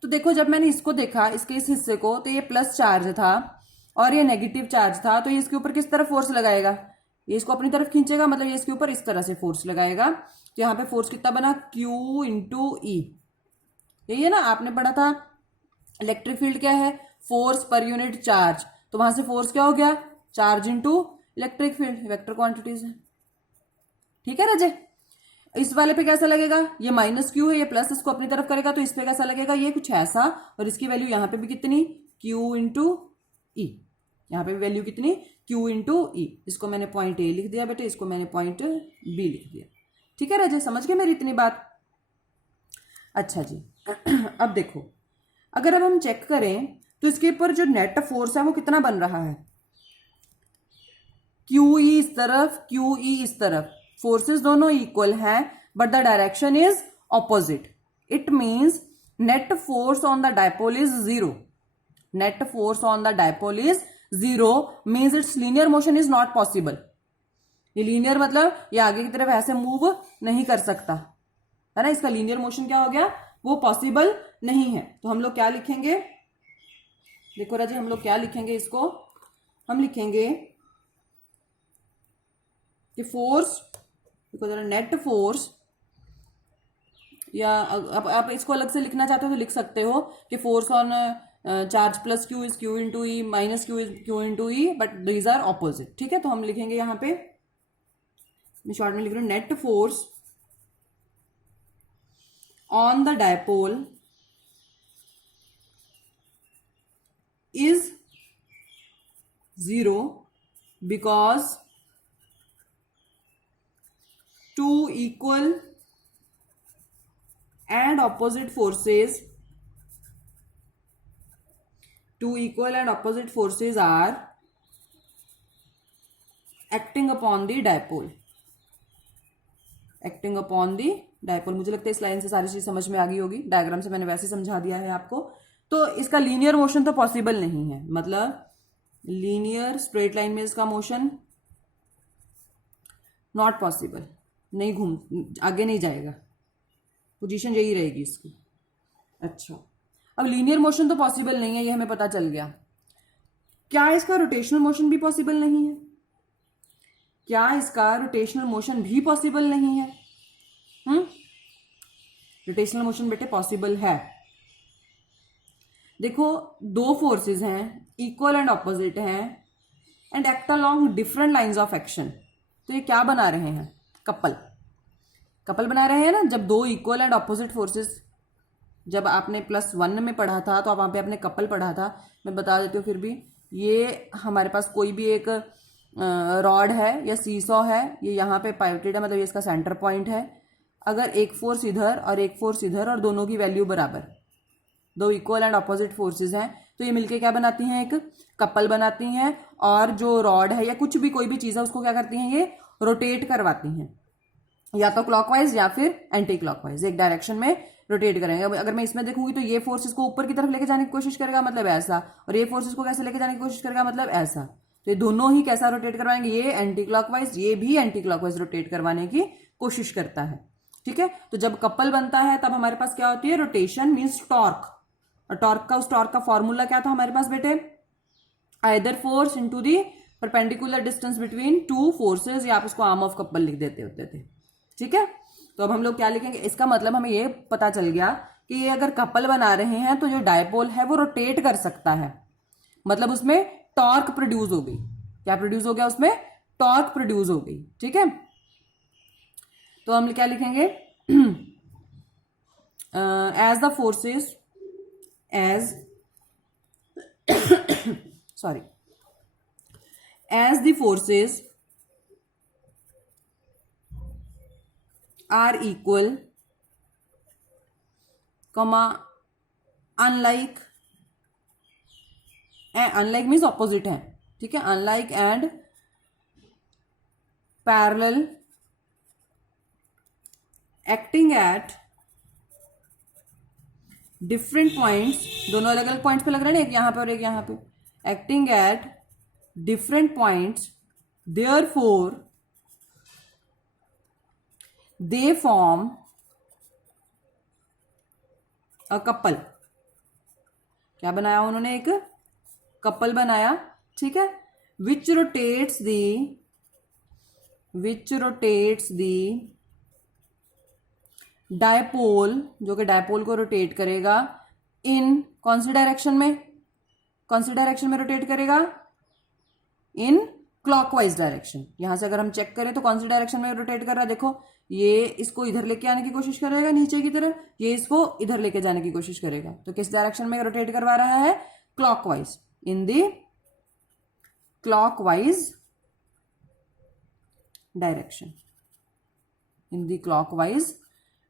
तो देखो जब मैंने इसको देखा, इसके इस हिस्से को, तो ये प्लस चार्ज था और ये नेगेटिव चार्ज था, तो ये इसके ऊपर किस तरफ फोर्स लगाएगा, ये इसको अपनी तरफ खींचेगा, मतलब ये इसके ऊपर इस तरह से फोर्स लगाएगा। तो यहाँ पे फोर्स कितना बना, Q इंटू ई, यही है ना, आपने पढ़ा था इलेक्ट्रिक फील्ड क्या है, फोर्स पर यूनिट चार्ज, तो वहां से फोर्स क्या हो गया, charge into electric field, vector quantities है। ठीक है राजे, इस वाले पे कैसा लगेगा, ये माइनस क्यू है, ये प्लस इसको अपनी तरफ करेगा, तो इस पे कैसा लगेगा, ये कुछ ऐसा, और इसकी वैल्यू यहां पे भी कितनी, Q इंटू ई, यहां पे भी वैल्यू कितनी, Q इंटू ई। इसको मैंने पॉइंट ए लिख दिया बेटे, इसको मैंने पॉइंट बी लिख दिया। ठीक है राजे, समझ गए मेरी इतनी बात। अच्छा जी अब देखो, अगर अब हम चेक करें तो इसके ऊपर जो नेट फोर्स है वो कितना बन रहा है, QE इस तरफ, QE इस तरफ, फोर्सेस दोनों इक्वल हैं but the direction is opposite. It means net force on the dipole is zero, net force on the dipole is zero, means it's linear motion is not possible. ये लीनियर मतलब ये आगे की तरफ ऐसे मूव नहीं कर सकता, है ना, इसका लीनियर मोशन क्या हो गया, वो पॉसिबल नहीं है। तो हम लोग क्या लिखेंगे, देखो राजी, हम लोग क्या लिखेंगे इसको, हम लिखेंगे कि फोर्स, देखो जरा, नेट फोर्स, या अब आप इसको अलग से लिखना चाहते हो तो लिख सकते हो कि force on charge plus Q is Q into E, minus Q is Q into E, but these are opposite. ठीक है, तो हम लिखेंगे यहां पे, मैं शॉर्ट में लिख रहा हूं, net force on the dipole is 0 because two equal and opposite forces are acting upon the dipole, मुझे लगता है इस लाइन से सारी चीज समझ में आ गई होगी, डायग्राम से मैंने वैसे समझा दिया है आपको। तो इसका लीनियर मोशन तो पॉसिबल नहीं है, मतलब लीनियर स्ट्रेट लाइन में इसका मोशन नॉट पॉसिबल, नहीं आगे नहीं जाएगा, पोजीशन यही रहेगी इसकी। अच्छा, अब लीनियर मोशन तो पॉसिबल नहीं है, ये हमें पता चल गया। क्या इसका रोटेशनल मोशन भी पॉसिबल नहीं है, क्या इसका रोटेशनल मोशन भी पॉसिबल नहीं है, रोटेशनल मोशन बेटे पॉसिबल है। देखो दो फोर्सेस हैं, इक्वल एंड ऑपोजिट हैं, and act along different lines of action, तो ये क्या बना रहे हैं, कपल। कपल बना रहे हैं ना, जब दो इक्वल एंड ऑपोजिट फोर्सेस, जब आपने +1 में पढ़ा था तो वहाँ पे आपने कपल पढ़ा था, मैं बता देती हूँ फिर भी। ये हमारे पास कोई भी एक रॉड है या सीसॉ है, ये यहाँ पे पाइवटेड है, मतलब ये इसका सेंटर पॉइंट है। अगर एक फोर्स इधर और एक फोर्स इधर और दोनों की वैल्यू बराबर, दो इक्वल एंड अपोजिट फोर्सेस हैं, तो ये मिलके क्या बनाती हैं, एक कपल बनाती हैं। और जो रॉड है या कुछ भी कोई भी चीज़ है उसको क्या करती हैं, ये रोटेट करवाती हैं, या तो क्लॉकवाइज या फिर एंटी क्लॉकवाइज, एक डायरेक्शन में रोटेट करेंगे। अब अगर मैं इसमें देखूंगी तो ये फोर्स इसको ऊपर की तरफ लेके जाने की कोशिश करेगा, मतलब ऐसा, और ये फोर्स इसको कैसे लेके जाने की कोशिश करेगा, मतलब ऐसा। तो ये दोनों ही कैसा रोटेट करवाएंगे, ये एंटी क्लॉकवाइज, ये भी एंटी क्लॉकवाइज रोटेट करवाने की कोशिश करता है। ठीक है, तो जब कपल बनता है तब हमारे पास क्या होती है, रोटेशन मीन्स टॉर्क। और टॉर्क का, उस टॉर्क का फॉर्मूला क्या था हमारे पास बेटे, either force into the perpendicular distance between two forces, या आप उसको आर्म ऑफ कपल लिख देते होते थे। ठीक है, तो अब हम लोग क्या लिखेंगे, इसका मतलब हमें ये पता चल गया कि ये अगर कपल बना रहे हैं तो जो डायपोल है वो रोटेट कर सकता है, मतलब उसमें टॉर्क प्रोड्यूस हो गई। क्या प्रोड्यूस हो गया, उसमें टॉर्क प्रोड्यूस हो गई। ठीक है, तो हम क्या लिखेंगे, as the forces, as sorry, as the forces are equal, comma, unlike, unlike means opposite है, ठीक है, unlike and parallel, acting at different points, दोनों अलग अलग पॉइंट्स पे लग रहे हैं ना, एक यहाँ पे और एक यहाँ पे, acting at different points, therefore they form a couple। क्या बनाया उन्होंने, एक कपल बनाया। ठीक है, which rotates the डायपोल, जो कि डायपोल को रोटेट करेगा इन कौन सी डायरेक्शन में, कौन सी डायरेक्शन में रोटेट करेगा, इन क्लॉकवाइज डायरेक्शन। यहां से अगर हम चेक करें तो कौन सी डायरेक्शन में रोटेट कर रहा है, देखो ये इसको इधर लेके आने की कोशिश करेगा नीचे की तरफ, ये इसको इधर लेके जाने की कोशिश करेगा। तो किस डायरेक्शन में रोटेट करवा रहा है, क्लॉकवाइज, इन दी क्लॉकवाइज डायरेक्शन, इन दी क्लॉकवाइज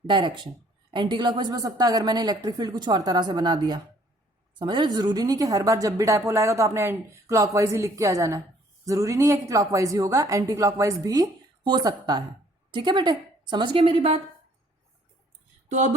डायरेक्शन। एंटी क्लॉकवाइज हो सकता है अगर मैंने इलेक्ट्रिक फील्ड कुछ और तरह से बना दिया, समझ रहे, जरूरी नहीं कि हर बार जब भी डायपोल आएगा तो आपने क्लॉकवाइज ही लिख के आ जाना है, जरूरी नहीं है कि क्लॉकवाइज ही होगा, एंटी क्लॉकवाइज भी हो सकता है। ठीक है बेटे, समझ गए मेरी बात। तो अब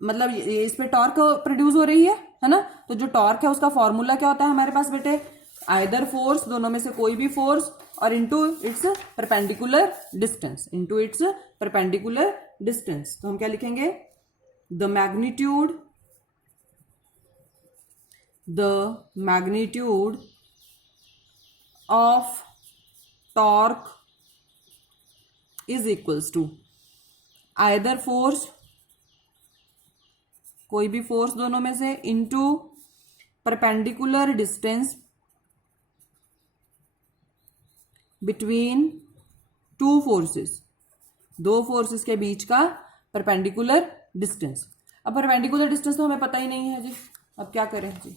मतलब इस पे टॉर्क प्रोड्यूस हो रही है ना, तो जो टॉर्क है उसका फॉर्मूला क्या होता है हमारे पास बेटे, आइदर फोर्स, दोनों में से कोई भी फोर्स, और into its perpendicular distance, into its perpendicular distance. तो हम क्या लिखेंगे, the magnitude of torque is equals to either force, कोई भी फोर्स दोनों में से, into perpendicular distance between two forces, दो फोर्सेस के बीच का परपेंडिकुलर डिस्टेंस। अब परपेंडिकुलर डिस्टेंस तो हमें पता ही नहीं है जी, अब क्या करें जी,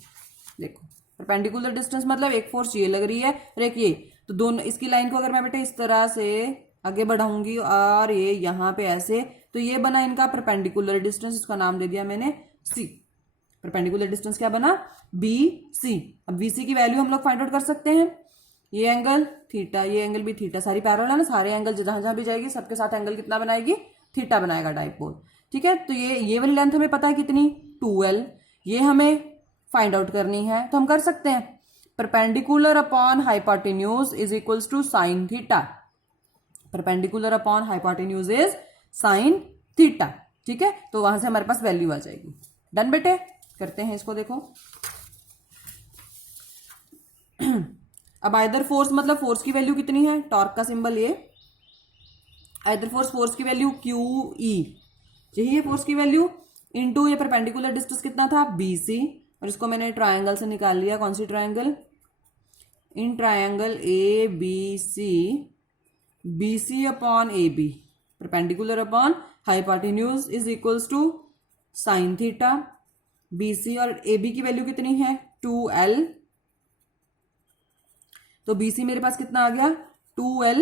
देखो परपेंडिकुलर डिस्टेंस मतलब एक फोर्स ये लग रही है और एक ये, तो दोनों इसकी लाइन को अगर मैं बेटे इस तरह से आगे बढ़ाऊंगी और ये यहाँ पे ऐसे, तो ये बना इनका परपेंडिकुलर डिस्टेंस, इसका नाम दे दिया मैंने सी। परपेंडिकुलर डिस्टेंस क्या बना, बी सी। अब बी सी की वैल्यू हम लोग फाइंड आउट कर सकते हैं, ये एंगल थीटा, ये एंगल भी थीटा, सारी पैरेलल है ना, सारे एंगल जहां जहां भी जाएगी सबके साथ एंगल कितना बनाएगी, थीटा बनाएगा डायपोल। ठीक है, तो ये वाली लेंथ हमें पता है कितनी, 2l, ये हमें फाइंड आउट करनी है, तो हम कर सकते हैं, perpendicular upon hypotenuse is equals to sine theta, perpendicular upon hypotenuse is sine theta. ठीक है, तो वहां से हमारे पास वैल्यू आ जाएगी। डन बेटे, करते हैं इसको, देखो अब आइदर फोर्स मतलब फोर्स की वैल्यू कितनी है, टॉर्क का सिंबल ये, आइदर फोर्स की वैल्यू क्यू ई, यही है फोर्स की वैल्यू, इनटू ये परपेंडिकुलर डिस्टेंस कितना था, बी सी, और इसको मैंने ट्रायंगल से निकाल लिया, कौन सी triangle, in triangle A B C, B C upon A B, perpendicular upon hypotenuse is equals to sine theta. BC और AB की वैल्यू कितनी है 2L, तो BC मेरे पास कितना आ गया 2L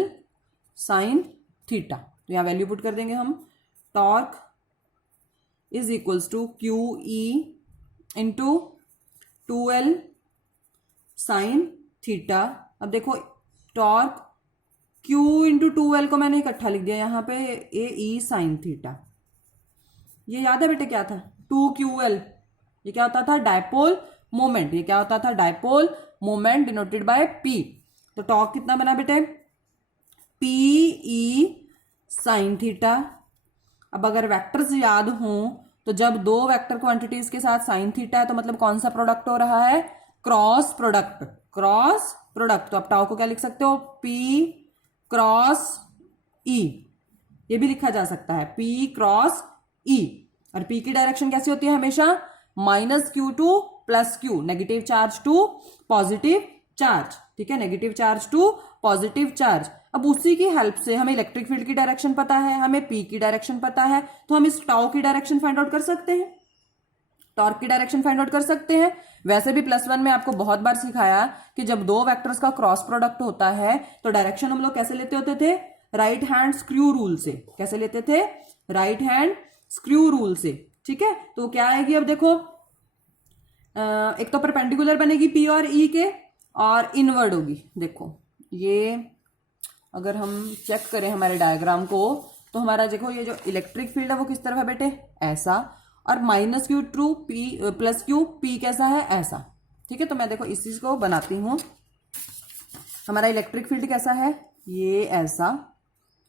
साइन थीटा। तो यहां वैल्यू पुट कर देंगे हम, torque is equals to QE into 2L sine theta. अब देखो टॉर्क Q इंटू 2L को मैंने इकट्ठा लिख दिया यहाँ पे AE साइन थीटा। ये याद है बेटे क्या था 2QL, ये क्या होता था डायपोल मोमेंट, ये क्या होता था dipole moment denoted by P। तो टॉर्क कितना बना बेटे PE साइन थीटा। अब अगर वेक्टर्स याद हों तो जब दो वेक्टर क्वांटिटीज के साथ साइन थीटा है तो मतलब कौन सा प्रोडक्ट हो रहा है क्रॉस प्रोडक्ट, क्रॉस प्रोडक्ट। तो आप टाउ को क्या लिख सकते हो P क्रॉस E, ये भी लिखा जा सकता है P क्रॉस E। और P की डायरेक्शन कैसी होती है हमेशा -Q to +Q, negative charge to positive charge, ठीक है, negative charge to positive charge. अब उसी की हेल्प से हमें इलेक्ट्रिक फील्ड की डायरेक्शन पता है, हमें P की डायरेक्शन पता है, तो हम इस टाउ की डायरेक्शन फाइंड आउट कर सकते हैं, टॉर्क की डायरेक्शन फाइंड आउट कर सकते हैं। वैसे भी +1 में आपको बहुत बार सिखाया कि जब दो वेक्टर्स का क्रॉस प्रोडक्ट होता है तो डायरेक्शन हम लोग कैसे लेते होते थे राइट हैंड स्क्रू रूल से। कैसे लेते थे राइट हैंड स्क्रू रूल से, ठीक है। तो क्या आएगी अब देखो, एक तो परपेंडिकुलर बनेगी P और E के और इनवर्ड होगी। देखो ये अगर हम चेक करें हमारे डायग्राम को तो हमारा देखो ये जो इलेक्ट्रिक फील्ड है वो किस तरफ है बेटे ऐसा, और -Q to P +Q P कैसा है ऐसा, ठीक है। तो मैं देखो इस चीज को बनाती हूं, हमारा इलेक्ट्रिक फील्ड कैसा है ये ऐसा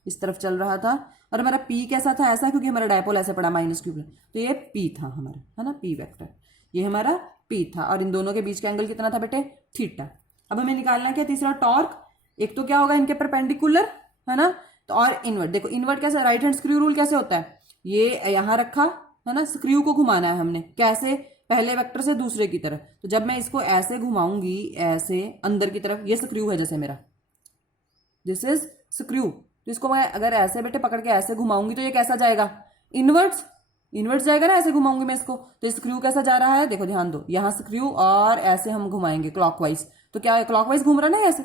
इस तरफ चल रहा था, और हमारा P कैसा था ऐसा, क्योंकि हमारा डायपोल ऐसे पड़ा -Q, तो ये P था हमारा, है ना, P वेक्टर, ये हमारा P था। और इन दोनों के बीच का एंगल कितना था बेटे थीटा। अब हमें निकालना है क्या तीसरा टॉर्क, एक तो क्या होगा इनके परपेंडिकुलर, है ना, तो और इनवर्ट। देखो इनवर्ट कैसे, राइट हैंड स्क्रू रूल कैसे होता है, ये यहां रखा है ना, स्क्रू को घुमाना है हमने, कैसे पहले वेक्टर से दूसरे की तरफ। तो जब मैं इसको ऐसे घुमाऊंगी ऐसे अंदर की तरफ, ये स्क्रू है जैसे मेरा, दिस इज स्क्रू, तो इसको मैं अगर ऐसे बेटे पकड़ के ऐसे घुमाऊंगी तो ये कैसा जाएगा इनवर्ट्स, इनवर्ट्स जाएगा ना, ऐसे घुमाऊंगी मैं इसको तो स्क्रू कैसा जा रहा है, देखो ध्यान दो, यहां स्क्रू और ऐसे हम घुमाएंगे क्लॉकवाइज, तो क्या क्लॉकवाइज घूम रहा है ना ऐसे,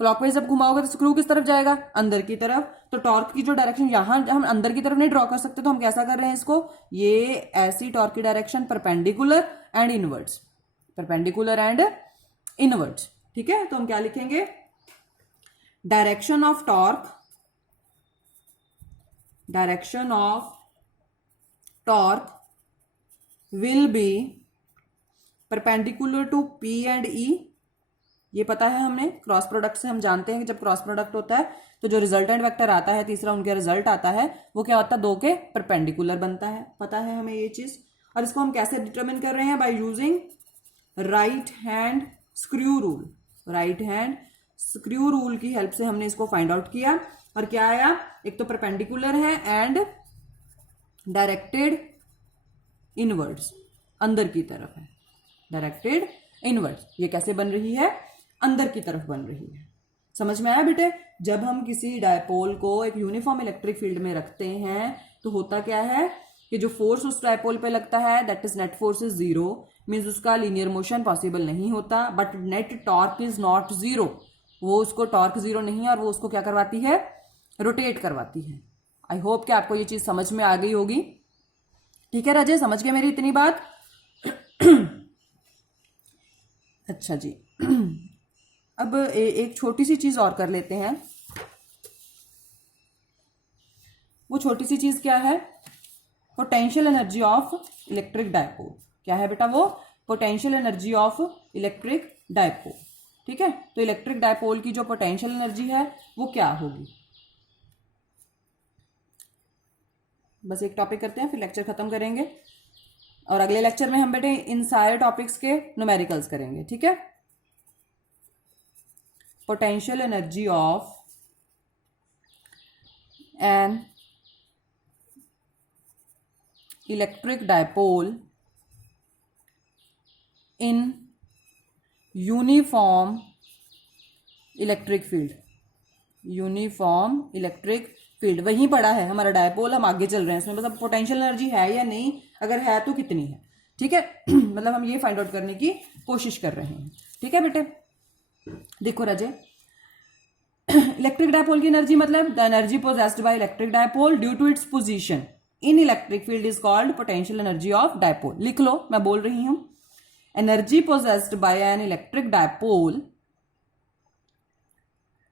क्लॉकवाइज जब घुमाओगे तो स्क्रू किस तरफ जाएगा अंदर की तरफ। तो टॉर्क की जो डायरेक्शन यहां हम अंदर की तरफ नहीं ड्रॉ कर सकते, तो हम कैसा कर रहे हैं इसको, ये ऐसी टॉर्क की direction perpendicular and inwards, perpendicular and inwards, ठीक है। तो हम क्या लिखेंगे direction of torque, direction of torque will be perpendicular to P and E। ये पता है हमें क्रॉस प्रोडक्ट से, हम जानते हैं कि जब क्रॉस प्रोडक्ट होता है तो जो रिजल्टेंट वेक्टर आता है तीसरा उनके रिजल्ट आता है वो क्या होता है दो के परपेंडिकुलर बनता है, पता है हमें ये चीज। और इसको हम कैसे डिटरमिन कर रहे हैं by using right hand screw rule, right hand screw rule की हेल्प से हमने इसको फाइंड आउट किया। और क्या आया, एक तो परपेंडिकुलर है एंड डायरेक्टेड इनवर्ड्स, अंदर की तरफ है, डायरेक्टेड इनवर्ड्स। ये कैसे बन रही है अंदर की तरफ बन रही है, समझ में आया बेटे। जब हम किसी डायपोल को एक यूनिफॉर्म इलेक्ट्रिक फील्ड में रखते हैं तो होता क्या है कि जो फोर्स उस डायपोल पे लगता है that is net force is 0, means उसका लीनियर मोशन पॉसिबल नहीं होता, but net torque is not 0, वो उसको टॉर्क 0 नहीं है और वो उसको क्या करवाती है रोटेट करवाती है। आई होप कि आपको ये चीज समझ में आ गई होगी, ठीक है राजे, समझ गए मेरी इतनी बात। अच्छा जी, अब एक छोटी सी चीज और कर लेते हैं। वो छोटी सी चीज क्या है, potential energy of electric dipole. क्या है बेटा वो, potential energy of electric dipole, ठीक है। तो इलेक्ट्रिक डायपोल की जो पोटेंशियल एनर्जी है वो क्या होगी, बस एक टॉपिक करते हैं फिर लेक्चर खत्म करेंगे, और अगले लेक्चर में हम बेटे इन सारे टॉपिक्स के न्यूमेरिकल्स करेंगे, ठीक है। Potential energy of N electric dipole in uniform electric field, uniform electric field वहीं पड़ा है हमारा डायपोल, हम आगे चल रहे हैं इसमें, बस अब पोटेंशियल एनर्जी है या नहीं, अगर है तो कितनी है, ठीक है। मतलब हम ये फाइंड आउट करने की कोशिश कर रहे हैं, ठीक है बेटे। देखो राजे, इलेक्ट्रिक डायपोल की एनर्जी मतलब the energy possessed by electric dipole due to its position in electric field is called potential energy of dipole. लिख लो, मैं बोल रही हूं, energy possessed by an electric dipole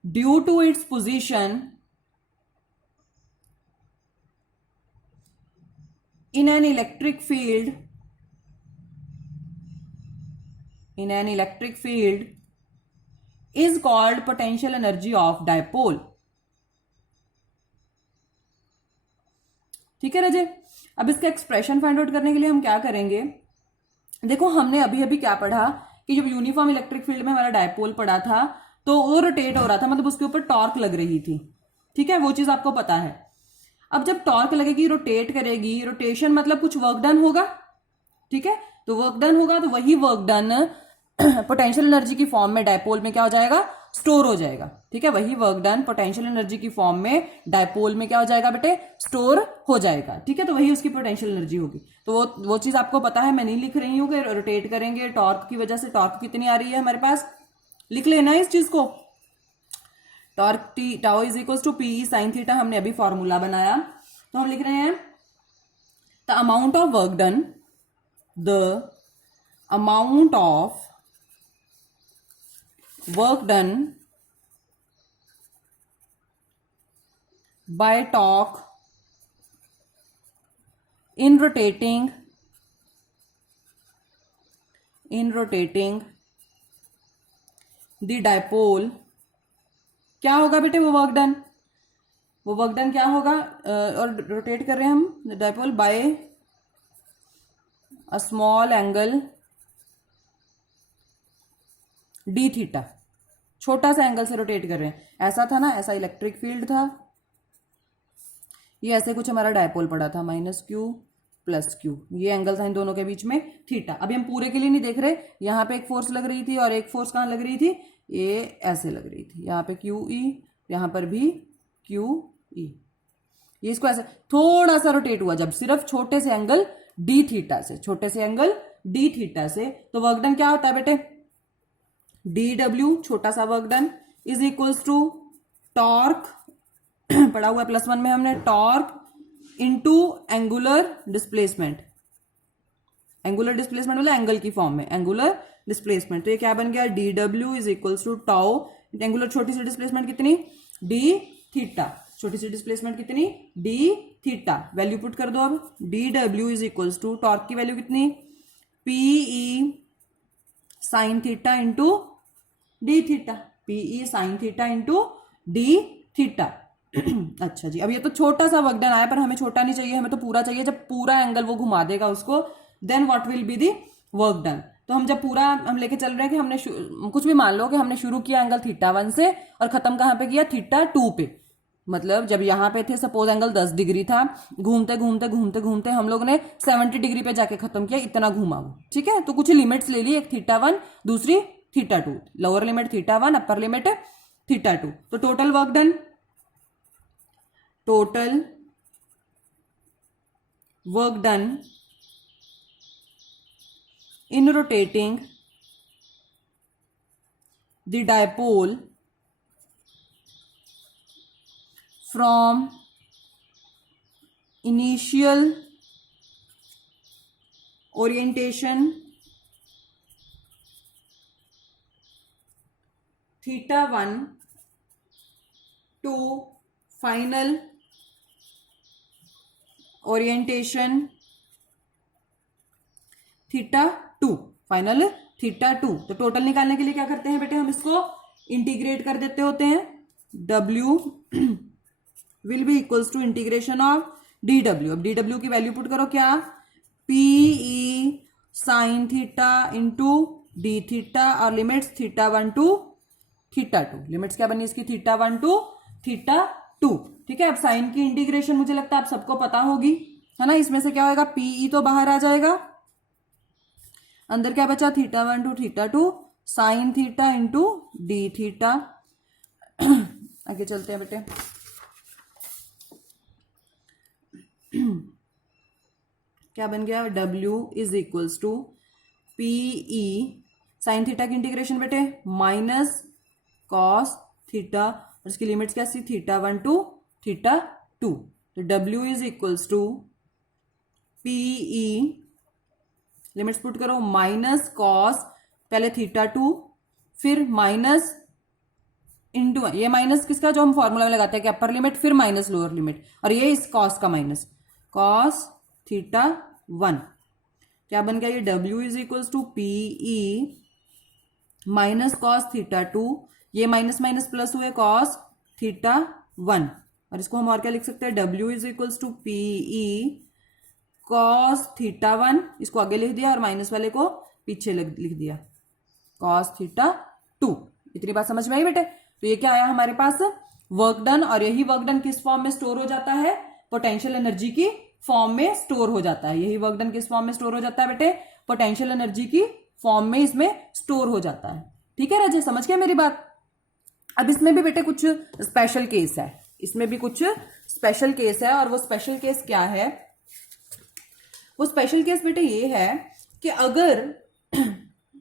due to its position in an electric field is called potential energy of dipole। ठीक है राजे। अब इसका एक्सप्रेशन फाइंड आउट करने के लिए हम क्या करेंगे, देखो हमने अभी अभी क्या पढ़ा कि जब यूनिफॉर्म इलेक्ट्रिक फील्ड में हमारा डायपोल पड़ा था तो वो रोटेट हो रहा था, मतलब उसके ऊपर टॉर्क लग रही थी, ठीक है, वो चीज आपको पता है। अब जब टॉर्क लगेगी, रोटेट करेगी, रोटेशन मतलब कुछ वर्क डन होगा, ठीक है, तो वर्क डन होगा, तो वही वर्क डन पोटेंशियल एनर्जी की फॉर्म में डायपोल में क्या हो जाएगा, स्टोर हो जाएगा, ठीक है। वही वर्क डन पोटेंशियल एनर्जी की फॉर्म में डायपोल में क्या हो जाएगा बेटे, स्टोर हो जाएगा, ठीक है, तो वही उसकी पोटेंशियल एनर्जी होगी। तो वो चीज आपको पता है, मैं नहीं लिख रही हूं कि रोटेट करेंगे टॉर्क की वजह से टॉर्क कितनी आ रही है हमारे पास, लिख लेना इस चीज को। Torque T tau is equal to PE sine theta, हमने अभी फॉर्मूला बनाया, तो हम लिख रहे हैं the amount of work done, the amount of work done by torque in rotating the dipole, क्या होगा बेटे, वो वर्क डन क्या होगा, और रोटेट कर रहे हैं हम dipole by a small angle d theta, छोटा सा एंगल से रोटेट कर रहे हैं। ऐसा था ना, ऐसा इलेक्ट्रिक फील्ड था, ये ऐसे कुछ हमारा डायपोल पड़ा था, -q + q, ये एंगल था इन दोनों के बीच में थीटा। अभी हम पूरे के लिए नहीं देख रहे, यहाँ पे एक फोर्स लग रही थी और एक फोर्स कहाँ लग रही थी, ये ऐसे लग रही थी, यहाँ पे QE, यहाँ पर भी QE, ये इसको ऐसे थोड़ा सा रोटेट हुआ जब सिर्फ छोटे से एंगल डी थीटा से, तो वर्क डन क्या होता है बेटे, DW, छोटा सा work done, is equals to torque, पढ़ा हुआ +1 में हमने, टॉर्क इनटू एंगुलर डिस्प्लेसमेंट मतलब एंगल की फॉर्म में एंगुलर डिस्प्लेसमेंट, तो ये क्या बन गया, DW is equals to tau, angular छोटी सी डिस्प्लेसमेंट कितनी, d थीटा, छोटी सी डिस्प्लेसमेंट कितनी, d थीटा, वैल्यू पुट कर दो। अब DW is equals to torque की वैल्यू कितनी, PE sine theta into d theta, PE sine theta into d theta. अच्छा जी, अब ये तो छोटा सा वर्क डन आया, पर हमें छोटा नहीं चाहिए, हमें तो पूरा चाहिए। जब पूरा एंगल वो घुमा देगा उसको, then what will be the work done. तो हम जब पूरा हम लेके चल रहे हैं कि हमने कुछ भी मान लो कि हमने शुरू किया एंगल θ1 से और खत्म कहां पे किया, θ2 पे, मतलब जब यहां पे थे सपोज एंगल 10 डिग्री था, घूमते घूमते घूमते घूमते हम लोग ने 70 डिग्री पे जाके खत्म किया, इतना घूमा वो, ठीक है। तो कुछ लिमिट्स ले ली, एक θ1 दूसरी θ2, लोअर लिमिट θ1 अपर लिमिट θ2, तो total work done, in rotating the dipole from initial orientation θ1 to final orientation θ2, final θ2। तो टोटल निकालने के लिए क्या करते हैं बेटे, हम इसको इंटीग्रेट कर देते होते हैं, W will be equals to integration of DW। अब DW की वैल्यू पुट करो, क्या, PE sine theta into d theta, और लिमिट्स θ1 टू θ2, लिमिट्स क्या बनी इसकी, θ1 टू θ2, ठीक है। अब साइन की इंटीग्रेशन मुझे लगता है आप सबको पता होगी, है ना। इसमें से क्या होगा, PE तो बाहर आ जाएगा, अंदर क्या बचा, θ1 to θ2 sine theta into d theta. आगे चलते हैं बेटे, क्या बन गया, W is equals to PE sine theta की इंटीग्रेशन बेटे माइनस कॉस थीटा, और इसकी लिमिट्स क्या सी, θ1 टू θ2। तो W is equals to PE, limits put करो, माइनस कॉस, पहले θ2 फिर माइनस इंटू, ये माइनस किसका जो हम फॉर्मूला में लगाते हैं कि अपर लिमिट फिर माइनस लोअर लिमिट, और ये इस कॉस का माइनस कॉस θ1। क्या बन गया ये, W is equals to PE minus cos θ2, ये माइनस माइनस प्लस हुए कॉस θ1, और इसको हम और क्या लिख सकते हैं, W is equals to PE cos θ1, इसको आगे लिख दिया और माइनस वाले को पीछे लिख दिया कॉस θ2। इतनी बात समझ में आई बेटे। तो ये क्या आया हमारे पास, वर्क डन, और यही वर्क डन किस फॉर्म में स्टोर हो जाता है, पोटेंशियल एनर्जी की फॉर्म में स्टोर हो जाता है। यही वर्क डन किस फॉर्म में स्टोर हो जाता है बेटे, पोटेंशियल एनर्जी की फॉर्म में इसमें स्टोर हो जाता है। ठीक है राजे, समझ गया मेरी बात। अब इसमें भी बेटे कुछ स्पेशल केस है, इसमें भी कुछ स्पेशल केस है, और वो स्पेशल केस क्या है, वो स्पेशल केस बेटे ये है कि अगर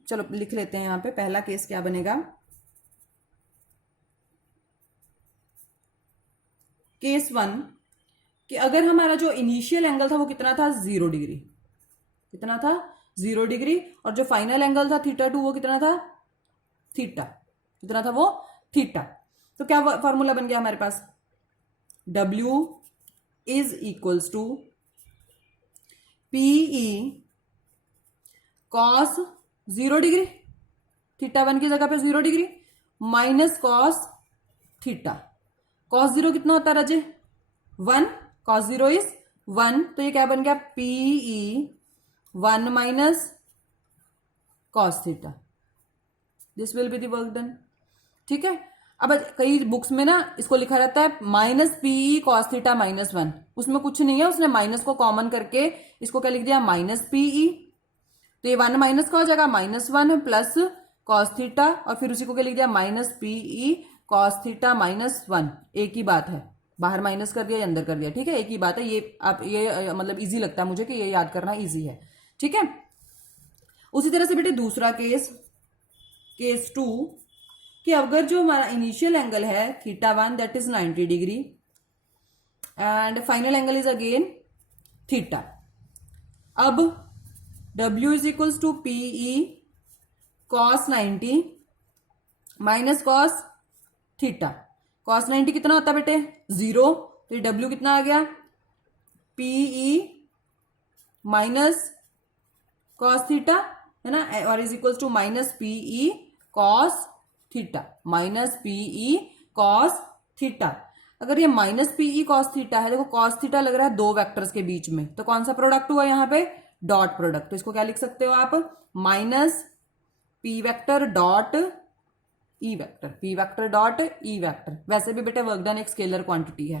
चलो लिख लेते हैं यहां पे, पहला केस क्या बनेगा, केस 1 कि अगर हमारा जो इनिशियल एंगल था वो कितना था, 0 डिग्री, कितना था 0 डिग्री, और जो फाइनल एंगल था θ2 वो कितना था, थीटा, कितना था वो थीटा। तो क्या फॉर्मूला बन गया हमारे पास, W is equals to PE cos 0 degree, θ1 की जगह पे 0 degree minus cos theta. Cos 0 कितना होता है राजे, 1, कॉस 0 इज 1, तो ये क्या बन गया, PE 1 minus cos theta, this will be the work done. ठीक है, अब कई बुक्स में ना इसको लिखा रहता है minus PE cos theta minus 1, उसमें कुछ नहीं है, उसने माइनस को कॉमन करके इसको क्या लिख दिया, माइनस PE, तो ये 1 माइनस का हो जाएगा -1 प्लस कॉस थीटा, और फिर उसी को क्या लिख दिया, minus PE cos theta minus 1, एक ही बात है, बाहर माइनस कर दिया या अंदर कर दिया, ठीक है, एक ही बात है। ये आप ये मतलब इजी लगता है मुझे कि ये याद करना इजी है। ठीक है, उसी तरह से बेटे दूसरा केस, केस 2 कि अगर जो हमारा इनिशियल एंगल है θ1 that is 90 degree and final angle is again theta, अब W is equals to PE cos 90 minus cos theta. Cos 90 कितना होता है बेटे, 0, तो ये W कितना आ गया, PE माइनस कॉस थीटा, है ना, और is equals to minus PE cos theta, minus PE cos theta. अगर ये माइनस PE कॉस थीटा है, देखो कॉस थीटा लग रहा है दो वेक्टर्स के बीच में, तो कौन सा प्रोडक्ट हुआ यहाँ पे, डॉट प्रोडक्ट, तो इसको क्या लिख सकते हो आप, minus P vector dot E vector, P vector dot E vector. वैसे भी बेटे वर्क डन एक स्केलर क्वांटिटी है,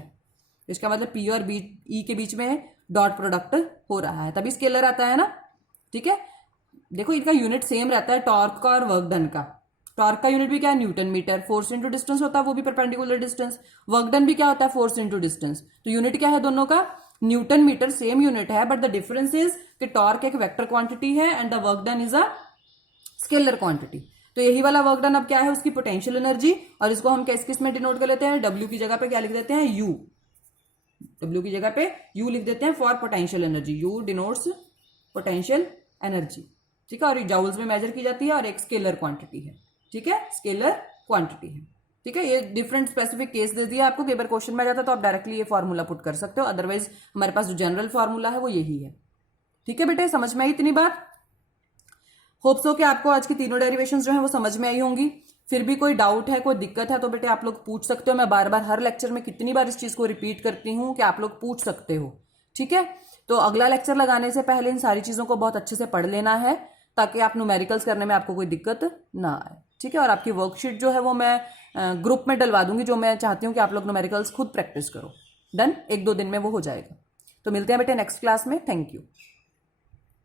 इसका मतलब P और E के बीच में डॉट प्रोडक्ट हो रहा है, तभी स्केलर आता है ना। ठीक है, देखो इनका यूनिट सेम रहता है, टॉर्क का और वर्क डन का। टॉर्क का यूनिट भी क्या है, newton metre, force into distance होता है, वो भी परपेंडिकुलर डिस्टेंस। वर्क डन भी क्या होता है, फोर्स इंटू डिस्टेंस। तो यूनिट क्या है दोनों का, न्यूटन मीटर, सेम यूनिट है, बट द डिफरेंस इज कि टॉर्क एक वेक्टर क्वांटिटी है and the work done is a scalar quantity. तो यही वाला वर्क डन अब क्या है, उसकी पोटेंशियल एनर्जी, और इसको हम किस में डिनोट कर लेते हैं, W की जगह पे क्या लिख देते हैं, U, W की जगह पे U लिख देते हैं for potential energy, U denotes potential energy. ठीक है, और जाउल्स में मेजर की जाती है और एक स्केलर क्वांटिटी है। ठीक है, स्केलर क्वांटिटी है। ठीक है, ये डिफरेंट स्पेसिफिक केस दे दिया आपको, कई बार क्वेश्चन में आ जाता है तो आप डायरेक्टली ये फॉर्मूला पुट कर सकते हो, अदरवाइज हमारे पास जो जनरल फॉर्मूला है वो यही है। ठीक है बेटे, समझ में आई इतनी बात। होप सो कि आपको आज की तीनों डेरिवेशंस जो है वो समझ में आई होंगी। फिर भी कोई डाउट है, कोई दिक्कत है तो बेटे आप लोग पूछ सकते हो। मैं बार बार हर लेक्चर में कितनी बार इस चीज को रिपीट करती हूँ कि आप लोग पूछ सकते हो। ठीक है, तो अगला लेक्चर लगाने से पहले इन सारी चीजों को बहुत अच्छे से पढ़ लेना है, ताकि आप न्यूमेरिकल्स करने में आपको कोई दिक्कत ना आए। ठीक है, और आपकी वर्कशीट जो है वो मैं ग्रुप में डलवा दूंगी, जो मैं चाहती हूँ कि आप लोग न्यूमेरिकल्स खुद प्रैक्टिस करो। डन, 1-2 दिन में वो हो जाएगा। तो मिलते हैं बेटे नेक्स्ट क्लास में। Thank you.